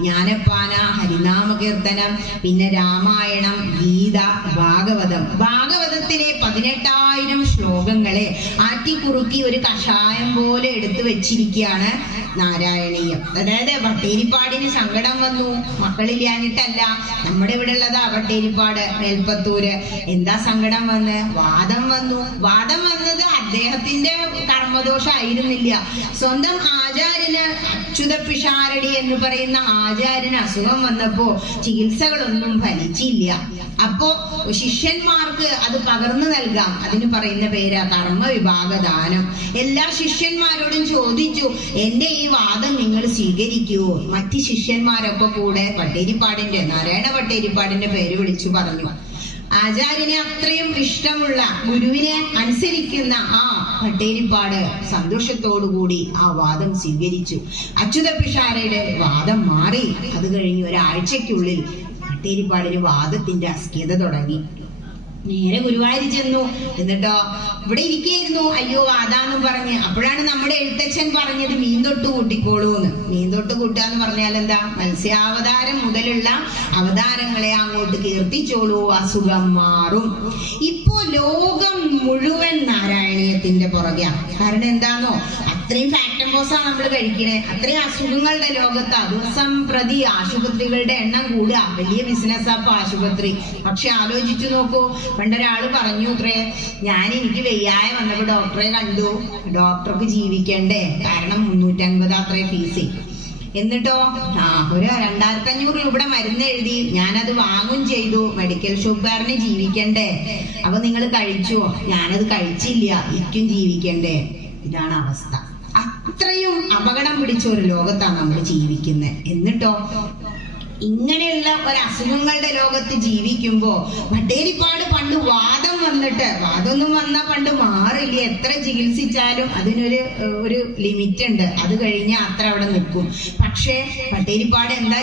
ജ്ഞാനപ്പാന, ഹരിനാമകീർത്തനം, പിന്നെ രാമായണം, ഗീത, ഭാഗവതത്തിലെ 18,000 ശ്ലോകങ്ങളെ ആറ്റിക്കുറുക്കി ഒരു കഷായം പോലെ എടുത്തു വെച്ചിരിക്കുകയാണ് നാരായണീയം. അതായത് ഭട്ടേരിപ്പാടിന് സങ്കടം വന്നു, മക്കളില്ലാഞ്ഞിട്ടല്ല. നമ്മുടെ ഇവിടെ ഉള്ളതാ ഭട്ടേരിപ്പാട്, മേൽപ്പത്തൂര്. എന്താ സങ്കടം വന്ന്? വാദം വന്നത് അദ്ദേഹത്തിന്റെ കർമ്മദോഷം ആയിരുന്നില്ല. സ്വന്തം ആചാര്യ ആചാര്യന് അച്യുത പിഷാരടി എന്ന് പറയുന്ന ആചാര്യന് അസുഖം വന്നപ്പോ ചികിത്സകളൊന്നും ഫലിച്ചില്ല. അപ്പോ ശിഷ്യന്മാർക്ക് അത് പകർന്നു നൽകാം. അതിന് പറയുന്ന പേരാ കർമ്മ വിഭാഗദാനം. എല്ലാ ശിഷ്യന്മാരോടും ചോദിച്ചു, എന്റെ ഈ വാദം നിങ്ങൾ സ്വീകരിക്കുവോ? മറ്റ് ശിഷ്യന്മാരൊക്കെ കൂടെ പട്ടേരിപ്പാടിന്റെ, നാരായണ പട്ടേരിപ്പാടിന്റെ പേര് വിളിച്ചു പറഞ്ഞു. ആചാര്യനെ അത്രയും ഇഷ്ടമുള്ള, ഗുരുവിനെ അനുസരിക്കുന്ന ആ പട്ടേരിപ്പാട് സന്തോഷത്തോടുകൂടി ആ വാദം സ്വീകരിച്ചു. അച്യുത പിഷാരയുടെ വാദം മാറി. അത് കഴിഞ്ഞ് ഒരാഴ്ചയ്ക്കുള്ളിൽ പട്ടേരിപ്പാടിന് വാദത്തിന്റെ അസ്കിത തുടങ്ങി. നേരെ ഗുരുവായൂർ ചെന്നു. എന്നിട്ടോ ഇവിടെ ഇരിക്കുകയായിരുന്നു. അയ്യോ വാദാന്നും പറഞ്ഞ്. അപ്പോഴാണ് നമ്മുടെ എഴുത്തച്ഛൻ പറഞ്ഞത് മീൻ തൊട്ട് കൂട്ടിക്കോളൂന്ന്. മീൻ തൊട്ട് കൂട്ടുക എന്ന് പറഞ്ഞാൽ എന്താ? മത്സ്യാവതാരം മുതലുള്ള അവതാരങ്ങളെ അങ്ങോട്ട് കീർത്തിച്ചോളൂ, അസുഖം മാറും. ഇപ്പോ ലോകം മുഴുവൻ നാരായണീയത്തിന്റെ പുറകെയാണ്. കാരണം എന്താന്നോ, അത്രയും ഫാക്ടംബോസാണ് നമ്മൾ കഴിക്കണേ. അത്രയും അസുഖങ്ങളുടെ ലോകത്ത് ദിവസം പ്രതി ആശുപത്രികളുടെ എണ്ണം കൂടുക. വലിയ ബിസിനസ്സാ ഇപ്പൊ ആശുപത്രി. പക്ഷെ ആലോചിച്ചു നോക്കൂ, പണ്ടൊരാള് പറഞ്ഞു അത്രേ, എനിക്ക് വെയ്യായ വന്നപ്പോ ഡോക്ടറെ കണ്ടു. ഡോക്ടർക്ക് ജീവിക്കണ്ടേ, കാരണം 350 അത്രേ ഫീസ്. എന്നിട്ടോ ഒരു 2500 രൂപയുടെ മരുന്ന് എഴുതി. ഞാനത് വാങ്ങും ചെയ്തു. മെഡിക്കൽ ഷോപ്പുകാരന് ജീവിക്കണ്ടേ, അപ്പൊ നിങ്ങൾ കഴിച്ചോ? ഞാനത് കഴിച്ചില്ല, എനിക്കും ജീവിക്കണ്ടേ. ഇതാണ് അവസ്ഥ. അത്രയും അപകടം പിടിച്ച ഒരു ലോകത്താണ് നമ്മൾ ജീവിക്കുന്നത്. എന്നിട്ടോ ഇങ്ങനെയുള്ള ഒരു അസുഖങ്ങളുടെ ലോകത്ത് ജീവിക്കുമ്പോ പട്ടേരിപ്പാട് പണ്ട് വാദം വന്നിട്ട്, വാദമൊന്നും വന്നാ പണ്ട് മാറില്ല. എത്ര ചികിത്സിച്ചാലും അതിനൊരു ലിമിറ്റ് ഉണ്ട്. അത് കഴിഞ്ഞാൽ അത്ര അവിടെ നിൽക്കും. പക്ഷേ പട്ടേരിപ്പാട് എന്താ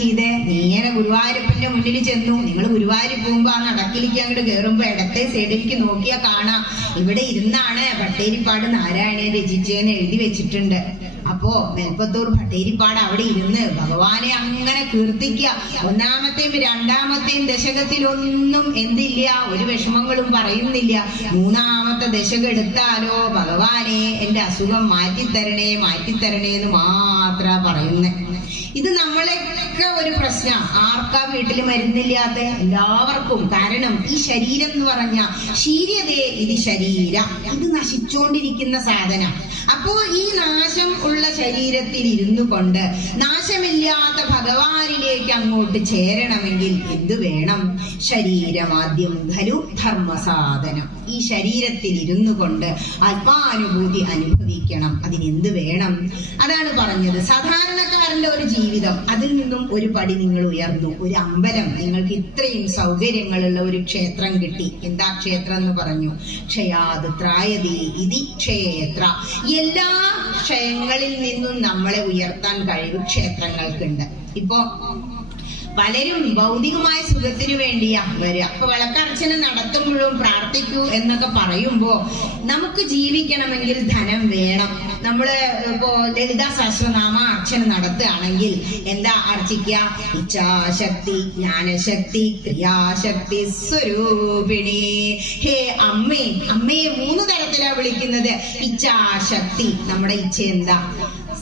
ചെയ്തേ? നേരെ ഗുരുവായൂരപ്പന്റെ മുന്നിൽ ചെന്നു. നിങ്ങൾ ഗുരുവായൂർ പോകുമ്പോ ആ നടക്കിലേക്ക് അങ്ങോട്ട് കയറുമ്പോ ഇടത്തെ സൈഡിലേക്ക് നോക്കിയാൽ കാണാം, ഇവിടെ ഇരുന്നാണ് പട്ടേരിപ്പാട് നാരായണനെ രചിച്ചതെന്ന് എഴുതി വെച്ചിട്ടുണ്ട്. അപ്പോ മേൽപ്പത്തൂർ പട്ടേരിപ്പാട് അവിടെ ഇരുന്ന് ഭഗവാനെ അങ്ങനെ കീർത്തിക്കുക. 1ാമത്തെയും 2ാമത്തെയും ദശകത്തിലൊന്നും എന്തില്ല, ഒരു വിഷമങ്ങളും പറയുന്നില്ല. 3ാമത്തെ ദശകം എടുത്താലോ ഭഗവാനെ എന്റെ അസുഖം മാറ്റിത്തരണേ മാറ്റിത്തരണേ എന്ന് മാത്രാ പറയുന്നേ. ഇത് നമ്മളൊക്കെ ഒരു പ്രശ്നം. ആർക്കാ വീട്ടിൽ മരുന്നില്ലാത്ത? എല്ലാവർക്കും. കാരണം ഈ ശരീരം എന്ന് പറഞ്ഞ ശീര്യതേ ഇത് ശരീര, ഇത് നശിച്ചുകൊണ്ടിരിക്കുന്ന സാധനം. അപ്പോ ഈ നാശം ഉള്ള ശരീരത്തിൽ ഇരുന്നു കൊണ്ട് നാശമില്ലാത്ത ഭഗവാനിലേക്ക് അങ്ങോട്ട് ചേരണമെങ്കിൽ എന്തു വേണം? ശരീരമാദ്യം ഖലു ധർമ്മസാധനം. ഈ ശരീരത്തിൽ ഇരുന്നു കൊണ്ട് ആത്മാനുഭൂതി അനുഭവിക്കണം. അതിനെന്ത് വേണം? അതാണ് പറഞ്ഞത്. സാധാരണക്കാരന്റെ ഒരു ജീവിതം, അതിൽ നിന്നും ഒരു പടി നിങ്ങൾ ഉയർന്നു. ഒരു അമ്പലം, നിങ്ങൾക്ക് ഇത്രയും സൗകര്യങ്ങളുള്ള ഒരു ക്ഷേത്രം കിട്ടി. എന്താ ക്ഷേത്രം എന്ന് പറഞ്ഞു? ക്ഷയാത് ത്രായതി ഇതി ക്ഷേത്ര. എല്ലാ ക്ഷയങ്ങളിൽ നിന്നും നമ്മളെ ഉയർത്താൻ കഴിവ് ക്ഷേത്രങ്ങൾക്കുണ്ട്. ഇപ്പോ പലരും ഭൗതികമായ സുഖത്തിന് വേണ്ടിയാ വരിക. അപ്പൊ വിളക്കർച്ചന നടത്തുമ്പോഴും പ്രാർത്ഥിക്കൂ എന്നൊക്കെ പറയുമ്പോ നമുക്ക് ജീവിക്കണമെങ്കിൽ ധനം വേണം. നമ്മള് ഇപ്പോ ലളിതാ സഹസ്രനാമ അർച്ചന നടത്തുകയാണെങ്കിൽ എന്താ അർച്ചിക്കുക? ഇച്ഛാശക്തി, ജ്ഞാനശക്തി, ക്രിയാശക്തി സ്വരൂപിണി. ഹേ അമ്മേ, അമ്മയെ 3 തരത്തിലാ വിളിക്കുന്നത്. ഇച്ഛാശക്തി, നമ്മുടെ ഇച്ഛ എന്താ?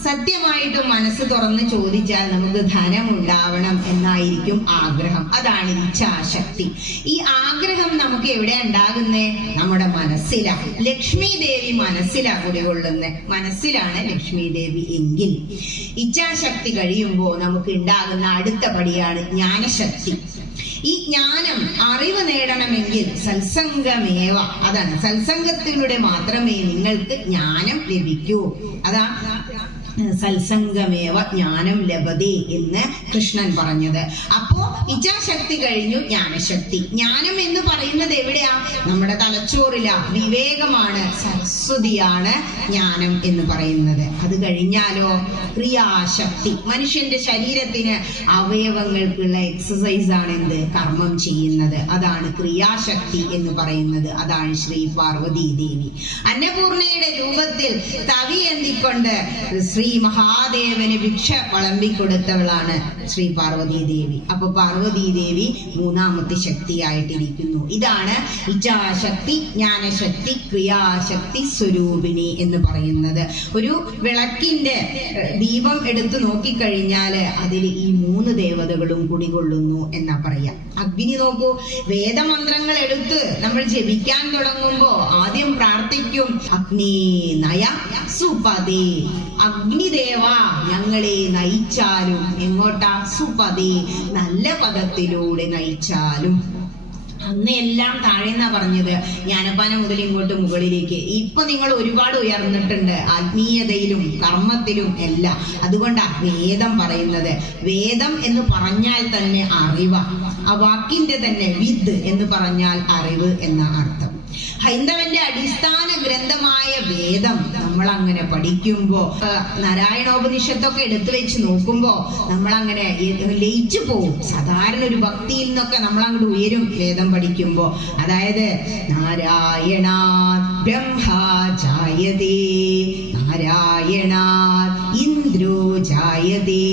സത്യമായിട്ടും മനസ്സ് തുറന്ന് ചോദിച്ചാൽ നമുക്ക് ധനം ഉണ്ടാവണം എന്നായിരിക്കും ആഗ്രഹം. അതാണ് ഇച്ഛാശക്തി. ഈ ആഗ്രഹം നമുക്ക് എവിടെ ഉണ്ടാകുന്നേ? നമ്മുടെ മനസ്സിലാണ്. ലക്ഷ്മി ദേവി മനസ്സിലാ കുടികൊള്ളുന്നേ. മനസ്സിലാണ് ലക്ഷ്മി ദേവി എങ്കിൽ ഇച്ഛാശക്തി കഴിയുമ്പോൾ നമുക്ക് ഉണ്ടാകുന്ന അടുത്ത പടിയാണ് ജ്ഞാനശക്തി. ഈ ജ്ഞാനം, അറിവ് നേടണമെങ്കിൽ സത്സംഗമേവ. അതാണ്, സത്സംഗത്തിലൂടെ മാത്രമേ നിങ്ങൾക്ക് ജ്ഞാനം ലഭിക്കൂ. അതാ സത്സംഗമേവ ജ്ഞാനം ലഭതേ എന്ന് കൃഷ്ണൻ പറഞ്ഞത്. അപ്പോ ഇച്ഛാശക്തി കഴിഞ്ഞു ജ്ഞാനശക്തി. ജ്ഞാനം എന്ന് പറയുന്നത് എവിടെയാ? നമ്മുടെ തലച്ചോറിലാ. വിവേകമാണ്, സരസ്വതിയാണ് ജ്ഞാനം എന്ന് പറയുന്നത്. അത് കഴിഞ്ഞാലോ ക്രിയാശക്തി. മനുഷ്യന്റെ ശരീരത്തിന് അവയവങ്ങൾക്കുള്ള എക്സസൈസ് ആണ് എന്ത്? കർമ്മം ചെയ്യുന്നത്. അതാണ് ക്രിയാശക്തി എന്ന് പറയുന്നത്. അതാണ് ശ്രീ പാർവതി ദേവി. അന്നപൂർണയുടെ രൂപത്തിൽ തവി എന്തിക്കൊണ്ട് ശ്രീ മഹാദേവന് ഭിക്ഷ വിളമ്പിക്കൊടുത്തവളാണ് ശ്രീ പാർവതി ദേവി. അപ്പൊ പാർവതി ദേവി 3ാമത്തെ ശക്തിയായിട്ടിരിക്കുന്നു. ഇതാണ് ഇച്ഛാശക്തി, ജ്ഞാനശക്തി, ക്രിയാശക്തി സ്വരൂപിണി എന്ന് പറയുന്നത്. ഒരു വിളക്കിന്റെ ദീപം എടുത്തു നോക്കിക്കഴിഞ്ഞാല് അതിൽ ഈ 3 ദേവതകളും കുടികൊള്ളുന്നു എന്നാ പറയാം. അഗ്നി നോക്കൂ, വേദമന്ത്രങ്ങൾ എടുത്ത് നമ്മൾ ജപിക്കാൻ തുടങ്ങുമ്പോ ആദ്യം പ്രാർത്ഥിക്കും, അഗ്നി നയ സുപദേ, അഗ്നിദേവ ഞങ്ങളെ നയിച്ചാലും. എങ്ങോട്ടാ? സുപദേ, നല്ല പദത്തിലൂടെ നയിച്ചാലും. അന്ന് എല്ലാം താഴെന്നാ പറഞ്ഞത്, ജ്ഞാനപ്പാന മുതൽ ഇങ്ങോട്ട് മുകളിലേക്ക്. ഇപ്പൊ നിങ്ങൾ ഒരുപാട് ഉയർന്നിട്ടുണ്ട് ആത്മീയതയിലും കർമ്മത്തിലും എല്ലാം. അതുകൊണ്ടാ വേദം പറയുന്നത്. വേദം എന്ന് പറഞ്ഞാൽ തന്നെ അറിവ്. ആ വാക്കിന്റെ തന്നെ വിദ് എന്ന് പറഞ്ഞാൽ അറിവ് എന്ന അർത്ഥം. ഹൈന്ദവന്റെ അടിസ്ഥാന ഗ്രന്ഥമായ വേദം നമ്മൾ അങ്ങനെ പഠിക്കുമ്പോ, നാരായണോപനിഷത്തൊക്കെ എടുത്തു വെച്ച് നോക്കുമ്പോ നമ്മൾ അങ്ങനെ ലയിച്ചു പോവും. സാധാരണ ഒരു ഭക്തിയിൽ നിന്നൊക്കെ നമ്മൾ അങ്ങോട്ട് ഉയരും വേദം പഠിക്കുമ്പോ. അതായത് നാരായണാത് ബ്രഹ്മ ജായതേ, നാരായണാത് ഇന്ദ്രോ ജായതേ.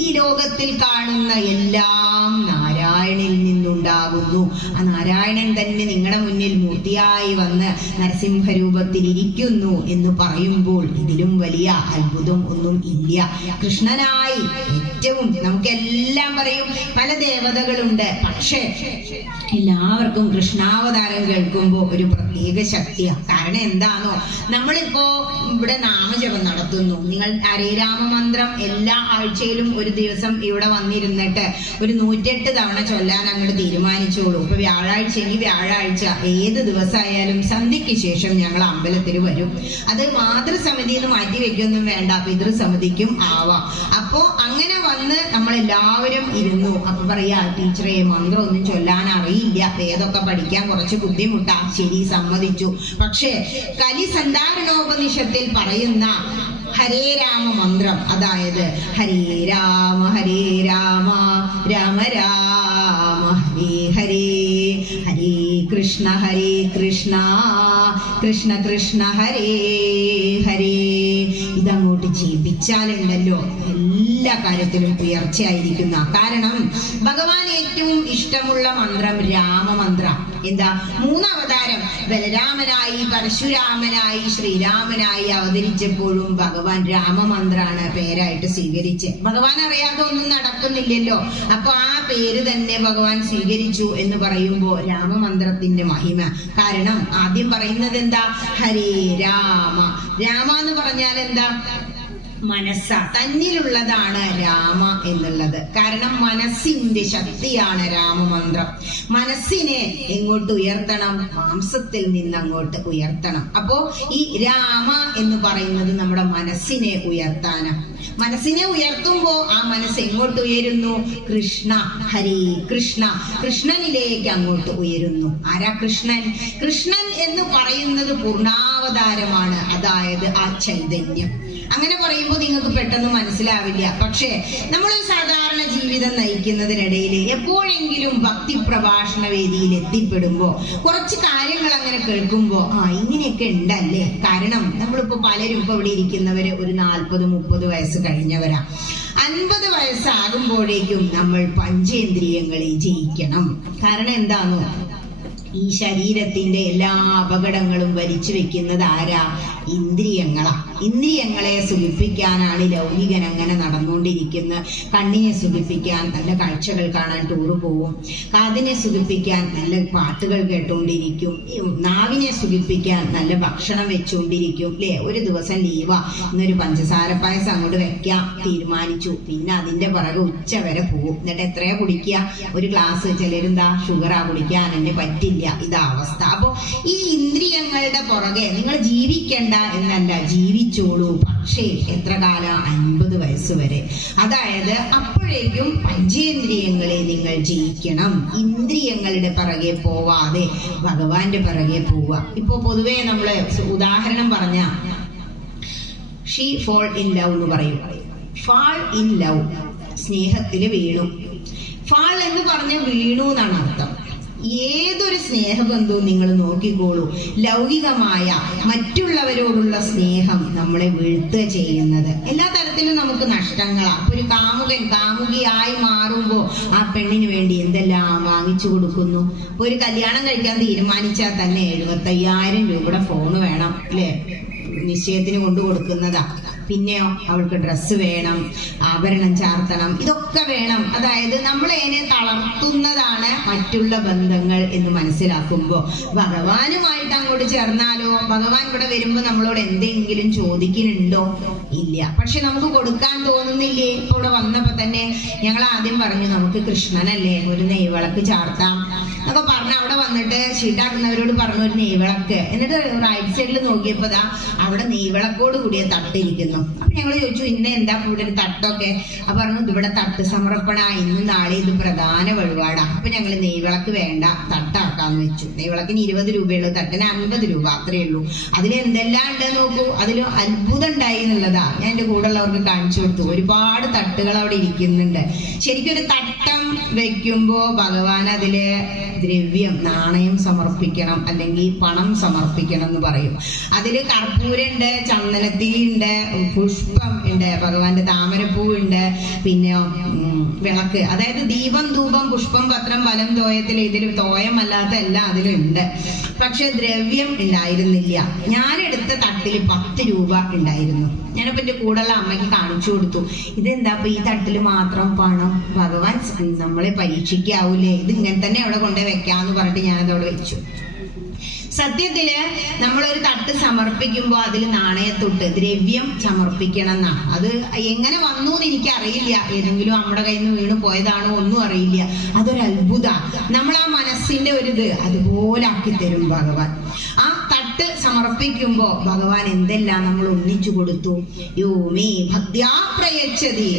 ഈ ലോകത്തിൽ കാണുന്ന എല്ലാം നാരായണിൽ നിന്നുണ്ടാകുന്നു. ആ നാരായണൻ തന്നെ നിങ്ങളുടെ മുന്നിൽ മൂർത്തിയായി വന്ന് നരസിംഹരൂപത്തിൽ ഇരിക്കുന്നു എന്ന് പറയുമ്പോൾ ഇതിലും വലിയ അത്ഭുതം ഒന്നും ഇല്ല. കൃഷ്ണനായി ഏറ്റവും നമുക്കെല്ലാം പറയും പല ദേവതകളുണ്ട്, പക്ഷെ എല്ലാവർക്കും കൃഷ്ണാവതാരം കേൾക്കുമ്പോൾ ഒരു പ്രത്യേക ശക്തിയാണ്. കാരണം എന്താണോ, നമ്മളിപ്പോ ഇവിടെ നാമജപം നടത്തുന്നു. നിങ്ങൾ ഹരേ രാമ മന്ത്രം എല്ലാ ആഴ്ചയിലും ഒരു ദിവസം ഇവിടെ വന്നിരുന്നിട്ട് ഒരു 108 തവണ ചൊല്ലാൻ അങ്ങോട്ട് തീരുമാനിച്ചോളൂ. ഇപ്പൊ വ്യാഴാഴ്ചയെങ്കിൽ വ്യാഴാഴ്ച ഏത് ദിവസമായാലും സന്ധ്യയ്ക്ക് ശേഷം ഞങ്ങൾ അമ്പലത്തിൽ വരും. അത് മാതൃസമിതി എന്ന് മാറ്റി വെക്കൊന്നും വേണ്ട, പിതൃസമിതിക്കും ആവാം. അപ്പോ അങ്ങനെ വന്ന് നമ്മളെല്ലാവരും ഇരുന്നു. അപ്പൊ പറയാ, ടീച്ചറെ മന്ത്രം ഒന്നും ചൊല്ലാൻ അറിയില്ല, വേദമൊക്കെ പഠിക്കാൻ കുറച്ച് ബുദ്ധിമുട്ടാ. ശരി, സമ്മതിച്ചു. പക്ഷേ കലിസന്ധാരണോപനിഷത്തിൽ പറയുന്ന ഹരേ രാമ മന്ത്രം, അതായത് ഹരേ രാമ രാമ രാമ ഹരേ ഹരേ, ഹരേ കൃഷ്ണ കൃഷ്ണ കൃഷ്ണ ഹരേ ഹരേ, ഇതങ്ങോട്ട് ജപിച്ചാലുണ്ടല്ലോ എല്ലാ കാര്യത്തിലും ഉയർച്ചയായിരിക്കുന്ന. കാരണം ഭഗവാൻ ഏറ്റവും ഇഷ്ടമുള്ള മന്ത്രം രാമമന്ത്ര. എന്താ? 3 അവതാരം ബലരാമനായി, പരശുരാമനായി, ശ്രീരാമനായി അവതരിച്ചപ്പോഴും ഭഗവാൻ രാമമന്ത്രാണ് പേരായിട്ട് സ്വീകരിച്ച്. ഭഗവാൻ അറിയാതെ ഒന്നും നടക്കുന്നില്ലല്ലോ, അപ്പൊ ആ പേര് തന്നെ ഭഗവാൻ സ്വീകരിച്ചു എന്ന് പറയുമ്പോ രാമമന്ത്രത്തിന്റെ മഹിമ. കാരണം ആദ്യം പറയുന്നത് എന്താ? ഹരേ രാമ. രാമ എന്ന് പറഞ്ഞാൽ എന്താ? മനസ്സ, തന്നിലുള്ളതാണ് രാമ എന്നുള്ളത്. കാരണം മനസ്സിന്റെ ശക്തിയാണ് രാമമന്ത്രം. മനസ്സിനെ എങ്ങോട്ട് ഉയർത്തണം? മാംസത്തിൽ നിന്ന് അങ്ങോട്ട് ഉയർത്തണം. അപ്പോ ഈ രാമ എന്ന് പറയുന്നത് നമ്മുടെ മനസ്സിനെ ഉയർത്താനാണ്. മനസ്സിനെ ഉയർത്തുമ്പോ ആ മനസ്സ് എങ്ങോട്ട് ഉയരുന്നു? കൃഷ്ണ, ഹരേ കൃഷ്ണ, കൃഷ്ണനിലേക്ക് അങ്ങോട്ട് ഉയരുന്നു. ആരാ കൃഷ്ണൻ? കൃഷ്ണൻ എന്ന് പറയുന്നത് പൂർണ്ണാവതാരമാണ്, അതായത് ആ ചൈതന്യം. അങ്ങനെ പറയുമ്പോൾ നിങ്ങൾക്ക് പെട്ടെന്ന് മനസ്സിലാവില്ല. പക്ഷേ നമ്മൾ സാധാരണ ജീവിതം നയിക്കുന്നതിനിടയിൽ എപ്പോഴെങ്കിലും ഭക്തി പ്രഭാഷണ വേദിയിൽ എത്തിപ്പെടുമ്പോ കുറച്ച് കാര്യങ്ങൾ അങ്ങനെ കേൾക്കുമ്പോ ഇങ്ങനെയൊക്കെ ഉണ്ടല്ലേ. കാരണം നമ്മളിപ്പോ പലരും ഇപ്പൊ ഇവിടെ ഇരിക്കുന്നവര് ഒരു 40-30 വയസ്സ് കഴിഞ്ഞവരാ. 50 വയസ്സാകുമ്പോഴേക്കും നമ്മൾ പഞ്ചേന്ദ്രിയങ്ങളെ ജയിക്കണം. കാരണം എന്താണോ, ഈ ശരീരത്തിന്റെ എല്ലാ അപകടങ്ങളും വലിച്ചു വെക്കുന്നത് ആരാ? ഇന്ദ്രിയങ്ങളാ. ഇന്ദ്രിയങ്ങളെ സുഖിപ്പിക്കാനാണ് ലൗകികൻ അങ്ങനെ നടന്നുകൊണ്ടിരിക്കുന്നത്. കണ്ണിനെ സുഖിപ്പിക്കാൻ നല്ല കാഴ്ചകൾ കാണാൻ ടൂറ് പോവും, കാതിനെ സുഖിപ്പിക്കാൻ നല്ല പാട്ടുകൾ കേട്ടുകൊണ്ടിരിക്കും, നാവിനെ സുഖിപ്പിക്കാൻ നല്ല ഭക്ഷണം വെച്ചുകൊണ്ടിരിക്കും. അല്ലെ, ഒരു ദിവസം ലീവാ, ഇന്നൊരു പഞ്ചസാര പായസം അങ്ങോട്ട് വെക്കാം തീരുമാനിച്ചു. പിന്നെ അതിന്റെ പുറകെ ഉച്ച വരെ പോവും. എന്നിട്ട് എത്രയാ കുടിക്കുക? ഒരു ഗ്ലാസ്. ചിലരെന്താ ഷുഗറാ കുടിക്കാൻ, എന്നെ പറ്റില്ല, ഇതാ അവസ്ഥ. അപ്പൊ ഈ ഇന്ദ്രിയങ്ങളുടെ പുറകെ നിങ്ങൾ ജീവിക്കണ്ട എന്നല്ല, ജീവിച്ചോളൂ. പക്ഷേ എത്ര കാലം? 50 വയസ്സ് വരെ. അതായത് അപ്പോഴേക്കും പഞ്ചേന്ദ്രിയങ്ങളെ നിങ്ങൾ ജയിക്കണം. ഇന്ദ്രിയങ്ങളുടെ പിറകെ പോവാതെ ഭഗവാന്റെ പിറകെ പോവുക. ഇപ്പൊ പൊതുവെ നമ്മള് ഉദാഹരണം പറഞ്ഞ ഷീ ഫോൾ ഇൻ ലവ് എന്ന് പറയും. ഫാൾ ഇൻ ലവ്, സ്നേഹത്തില് വീണു. ഫാൾ എന്ന് പറഞ്ഞ വീണു എന്നാണ് അർത്ഥം. ഏതൊരു സ്നേഹബന്ധവും നിങ്ങൾ നോക്കിക്കോളൂ, ലൗകികമായ മറ്റുള്ളവരോടുള്ള സ്നേഹം നമ്മളെ വീഴ്ത്തുക ചെയ്യുന്നത്. എല്ലാ തരത്തിലും നമുക്ക് നഷ്ടങ്ങളാണ്. അപ്പൊ ഒരു കാമുകൻ കാമുകിയായി മാറുമ്പോ ആ പെണ്ണിന് വേണ്ടി എന്തെല്ലാം വാങ്ങിച്ചു കൊടുക്കുന്നു. ഇപ്പൊ ഒരു കല്യാണം കഴിക്കാൻ തീരുമാനിച്ചാൽ തന്നെ 75,000 രൂപയുടെ ഫോണ് വേണം, അല്ലെ? നിശ്ചയത്തിന് കൊണ്ടു കൊടുക്കുന്നതാ. പിന്നെയോ അവൾക്ക് ഡ്രസ്സ് വേണം, ആഭരണം ചാർത്തണം, ഇതൊക്കെ വേണം. അതായത് നമ്മളതിനെ തളർത്തുന്നതാണ് മറ്റുള്ള ബന്ധങ്ങൾ എന്ന് മനസ്സിലാക്കുമ്പോ ഭഗവാനുമായിട്ട് അങ്ങോട്ട് ചേർന്നാലോ, ഭഗവാൻ ഇവിടെ വരുമ്പോ നമ്മളോട് എന്തെങ്കിലും ചോദിക്കുന്നുണ്ടോ? ഇല്ല. പക്ഷെ നമുക്ക് കൊടുക്കാൻ തോന്നുന്നില്ലേ? ഇപ്പൊ ഇവിടെ വന്നപ്പോ തന്നെ ഞങ്ങൾ ആദ്യം പറഞ്ഞു നമുക്ക് കൃഷ്ണനല്ലേ ഒരു നെയ്വിളക്ക് ചാർത്താം എന്നൊക്കെ പറഞ്ഞ് അവിടെ വന്നിട്ട് ഷീട്ടാക്കുന്നവരോട് പറഞ്ഞു ഒരു നെയ്വിളക്ക്. എന്നിട്ട് റൈറ്റ് സൈഡിൽ നോക്കിയപ്പോ അവിടെ നെയ്വിളക്കോട് കൂടിയ തട്ടിരിക്കുന്നു. അപ്പൊ ഞങ്ങൾ ചോദിച്ചു ഇന്ന് എന്താ ഇവിടെ ഒരു തട്ടൊക്കെ? അപ്പൊ പറഞ്ഞു ഇവിടെ തട്ട് സമർപ്പണ, ഇന്നും നാളെ ഇത് പ്രധാന വഴിപാടാ. അപ്പൊ ഞങ്ങൾ നെയ്വിളക്ക് വേണ്ട, തട്ടാക്കാന്ന് വെച്ചു. നെയ്വിളക്കിന് 20 രൂപയുള്ളൂ, തട്ടിന് 50 രൂപ, അത്രേ ഉള്ളൂ. അതിൽ എന്തെല്ലാം ഉണ്ടെന്ന് നോക്കൂ. അതിൽ അത്ഭുതം ഉണ്ടായി എന്നുള്ളതാ ഞാൻ എന്റെ കൂടെ ഉള്ളവർക്ക് കാണിച്ചു കൊടുത്തു. ഒരുപാട് തട്ടുകൾ അവിടെ ഇരിക്കുന്നുണ്ട്. ശരിക്കും ഒരു തട്ടം വെക്കുമ്പോ ഭഗവാൻ അതില് ദ്രവ്യം, നാണയം സമർപ്പിക്കണം, അല്ലെങ്കിൽ പണം സമർപ്പിക്കണം എന്ന് പറയും. അതില് കർപ്പൂരുണ്ട്, ചന്ദനത്തിരി ഉണ്ട്, പുഷ്പം ഉണ്ട്, ഭഗവാന്റെ താമരപ്പൂ ഉണ്ട്, പിന്നെ വിളക്ക്. അതായത് ദീപം, ധൂപം, പുഷ്പം, പത്രം, ഫലം, തോയത്തിൽ ഇതിൽ തോയമല്ലാത്ത എല്ലാം അതിലുണ്ട്. പക്ഷെ ദ്രവ്യം ഉണ്ടായിരുന്നില്ല. ഞാനെടുത്ത തട്ടില് 10 രൂപ ഉണ്ടായിരുന്നു. ഞാനിപ്പോ എന്റെ കൂടെയുള്ള അമ്മയ്ക്ക് കാണിച്ചു കൊടുത്തു. ഇതെന്താ ഈ തട്ടില് മാത്രം പണം? ഭഗവാൻ നമ്മളെ പരീക്ഷിക്കാവൂലേ, ഇത് ഇങ്ങനെ തന്നെ അവിടെ കൊണ്ടുപോയി വെക്കാന്ന് പറഞ്ഞിട്ട് ഞാനതവിടെ വെച്ചു. സത്യത്തില് നമ്മളൊരു തട്ട് സമർപ്പിക്കുമ്പോ അതിൽ നാണയത്തൊട്ട് ദ്രവ്യം സമർപ്പിക്കണം എന്നാ. അത് എങ്ങനെ വന്നു എന്ന് എനിക്കറിയില്ല. ഏതെങ്കിലും നമ്മുടെ കയ്യിൽ നിന്ന് വീണ് പോയതാണോ ഒന്നും അറിയില്ല. അതൊരു അത്ഭുത. നമ്മൾ ആ മനസ്സിന്റെ ഒരിത് അതുപോലെ ആക്കി തരും ഭഗവാൻ. ആ തട്ട് സമർപ്പിക്കുമ്പോ ഭഗവാൻ എന്തെല്ലാം നമ്മൾ ഒന്നിച്ചു കൊടുത്തു. യോ മേ ഭക്ത്യാ പ്രയച്ഛതി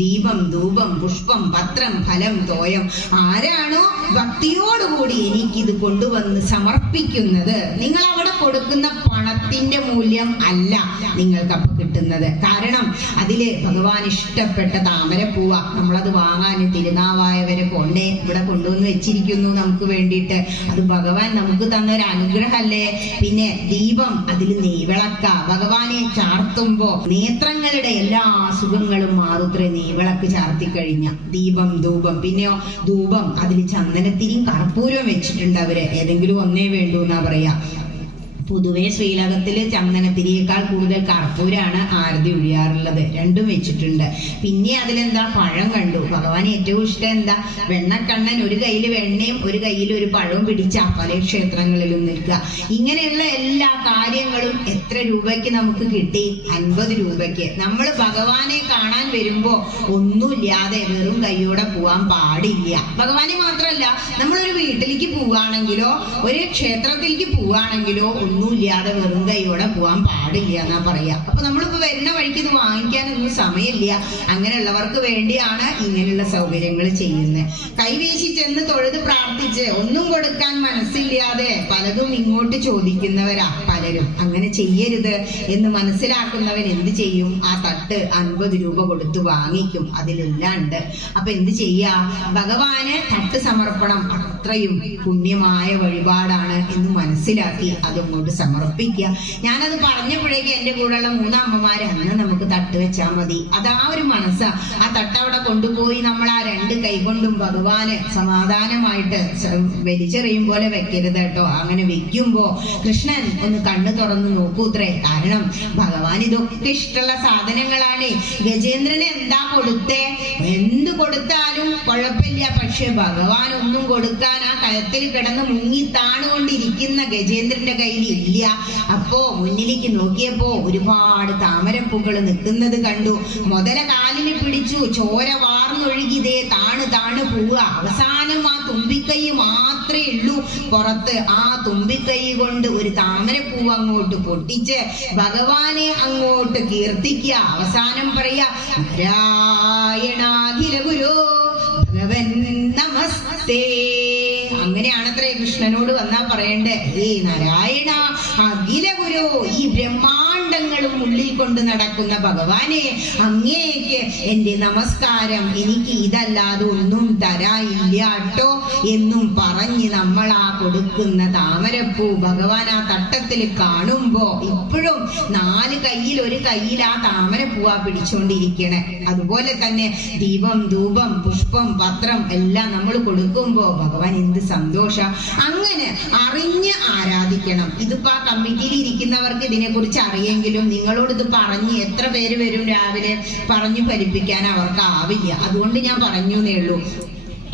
ദീപം, ധൂപം, പുഷ്പം, പത്രം, ഫലം, തോയം. ആരാണോ ഭക്തിയോടുകൂടി എനിക്കിത് കൊണ്ടുവന്ന് സമർപ്പിക്കുന്നത്, നിങ്ങൾ അവിടെ കൊടുക്കുന്ന പണത്തിന്റെ മൂല്യം അല്ല നിങ്ങൾക്കപ്പൊ കിട്ടുന്നത്. കാരണം അതില് ഭഗവാൻ ഇഷ്ടപ്പെട്ട താമരപ്പൂവ. നമ്മളത് വാങ്ങാൻ തിരുനാവായവരെ കൊണ്ടേ ഇവിടെ കൊണ്ടുവന്ന് വെച്ചിരിക്കുന്നു നമുക്ക് വേണ്ടിയിട്ട്. അത് ഭഗവാൻ നമുക്ക് തന്ന ഒരു അനുഗ്രഹമല്ലേ. പിന്നെ ദീപം, അതിൽ നെയ്വിളക്ക. ഭഗവാനെ ചാർത്തുമ്പോ നേത്രങ്ങളുടെ എല്ലാ അസുഖങ്ങളും മാറുത്രേ നെയ്വിളക്ക് ചാർത്തി കഴിഞ്ഞ. ദീപം, ധൂപം, പിന്നെയോ ധൂപം, അതിൽ ചന്ദനത്തിരിയും കർപ്പൂരവും വെച്ചിട്ടുണ്ട് അവര്. ഏതെങ്കിലും ഒന്നേ വേണ്ടൂ എന്നാ പറയാ. പൊതുവെ ശ്രീലകത്തില് ചന്ദനത്തിരിയേക്കാൾ കൂടുതൽ കർപ്പൂരാണ് ആരതി ഒഴിയാറുള്ളത്. രണ്ടും വെച്ചിട്ടുണ്ട്. പിന്നെ അതിലെന്താ പഴം കണ്ടു. ഭഗവാൻ ഏറ്റവും ഇഷ്ടം എന്താ? വെണ്ണക്കണ്ണൻ ഒരു കയ്യിൽ വെണ്ണയും ഒരു കയ്യിൽ ഒരു പഴവും പിടിച്ച പല ക്ഷേത്രങ്ങളിലും നിൽക്കുക. ഇങ്ങനെയുള്ള എല്ലാ കാര്യങ്ങളും എത്ര രൂപയ്ക്ക് നമുക്ക് കിട്ടി? 50 രൂപയ്ക്ക്. നമ്മൾ ഭഗവാനെ കാണാൻ വരുമ്പോ ഒന്നുമില്ലാതെ വെറും കൈയോടെ പോവാൻ പാടില്ല. ഭഗവാനെ മാത്രമല്ല, നമ്മളൊരു വീട്ടിലേക്ക് പോവുകയാണെങ്കിലോ ഒരു ക്ഷേത്രത്തിലേക്ക് പോവുകയാണെങ്കിലോ ഒന്നുമില്ലാതെ വെറും കൈയോടെ പോവാൻ പാടില്ല എന്നാ പറയാ. അപ്പൊ നമ്മളിപ്പോ വരുന്ന വഴിക്ക് ഇത് വാങ്ങിക്കാനൊന്നും സമയമില്ല. അങ്ങനെയുള്ളവർക്ക് വേണ്ടിയാണ് ഇങ്ങനെയുള്ള സൗകര്യങ്ങൾ ചെയ്യുന്നത്. കൈവീശി ചെന്ന് തൊഴുത് പ്രാർത്ഥിച്ച് ഒന്നും കൊടുക്കാൻ മനസ്സില്ലാതെ പലതും ഇങ്ങോട്ട് ചോദിക്കുന്നവരാ പലരും. അങ്ങനെ ചെയ്യരുത് എന്ന് മനസ്സിലാക്കുന്നവൻ എന്ത് ചെയ്യും? ആ തട്ട് 50 രൂപ കൊടുത്ത് വാങ്ങിക്കും. അതിലെല്ലാം ഉണ്ട്. അപ്പൊ എന്ത് ചെയ്യാ? ഭഗവാന് തട്ട് സമർപ്പണം അത്രയും പുണ്യമായ വഴിപാടാണ് എന്ന് മനസ്സിലാക്കി അതങ്ങോട്ട് സമർപ്പിക്കുക. ഞാനത് പറഞ്ഞപ്പോഴേക്കും എന്റെ കൂടെയുള്ള 3 അമ്മമാര് അന്ന് നമുക്ക് തട്ട് വെച്ചാൽ മതി. അതാ ഒരു മനസ്സാ. ആ തട്ട് അവിടെ കൊണ്ടുപോയി നമ്മൾ ആ 2 കൈ കൊണ്ടും ഭഗവാന് സമാധാനമായിട്ട് വലിച്ചെറിയും പോലെ വെക്കരുത് കേട്ടോ. അങ്ങനെ വെക്കുമ്പോ കൃഷ്ണൻ ഒന്ന് കണ്ണു തുറന്ന് നോക്കൂത്രേ. കാരണം ഭഗവാൻ ഇതൊക്കെ ഇഷ്ടമുള്ള സാധനങ്ങളാണ്. ഗജേന്ദ്രന് എന്താ കൊടുത്തേ? എന്ത് കൊടുത്താലും കുഴപ്പമില്ല. പക്ഷെ ഭഗവാൻ ഒന്നും കൊടുക്കാൻ ആ കയത്തിൽ കിടന്ന് മുങ്ങി താണുകൊണ്ടിരിക്കുന്ന ഗജേന്ദ്രന്റെ കയ്യിൽ ഇല്ല. അപ്പോ മുന്നിലേക്ക് നോക്കിയപ്പോ ഒരുപാട് താമരപ്പൂക്കൾ നിൽക്കുന്നത് കണ്ടു. മുതല കാലിന് പിടിച്ചു, ചോര വാർന്നൊഴുകി ദേ താണ് പോവുക. അവസാനം ആ തുമ്പിക്കൈ മാത്രമേ ഉള്ളൂ പുറത്ത്. ആ തുമ്പിക്കൈ കൊണ്ട് ഒരു താമരപ്പൂ അങ്ങോട്ട് പൊട്ടിച്ച് ഭഗവാനെ അങ്ങോട്ട് കീർത്തിക്കുക. അവസാനം പറയാ നാരായണാഖില ഗുരു ഭഗവൻ നമസ്തേ. അങ്ങനെയാണത്രേ കൃഷ്ണനോട് വന്നാ പറയണ്ടേ, ഏ നാരായണ അഖില ഗുരു, ഈ ബ്രഹ്മാണ്ടങ്ങളും ഉള്ളിൽ കൊണ്ട് നടക്കുന്ന ഭഗവാനെ അങ്ങേക്ക് എന്റെ നമസ്കാരം. എനിക്ക് ഇതല്ലാതെ ഒന്നും തരായില്ലാട്ടോ എന്നും പറഞ്ഞ് നമ്മൾ ആ കൊടുക്കുന്ന താമരപ്പൂ ഭഗവാൻ ആ തട്ടത്തിൽ കാണുമ്പോ ഇപ്പോഴും 4 കയ്യിൽ ഒരു കയ്യിൽ ആ താമരപ്പൂവാ പിടിച്ചോണ്ടിരിക്കണേ. അതുപോലെ തന്നെ ദീപം, ധൂപം, പുഷ്പം, പത്രം എല്ലാം നമ്മൾ കൊടുക്കുമ്പോ ഭഗവാൻ എന്ത് സന്തോഷ. അങ്ങനെ അറിഞ്ഞ് ആരാധിക്കണം. ഇതിപ്പോ ആ കമ്മിറ്റിയിൽ ഇരിക്കുന്നവർക്ക് ഇതിനെ കുറിച്ച് അറിയെങ്കിൽ അറിയാമെങ്കിലും നിങ്ങളോട് ഇത് പറഞ്ഞ് എത്ര പേര് വരും രാവിലെ പറഞ്ഞു ഫലിപ്പിക്കാൻ അവർക്കാവില്ല. അതുകൊണ്ട് ഞാൻ പറഞ്ഞു എന്നേ ഉള്ളൂ.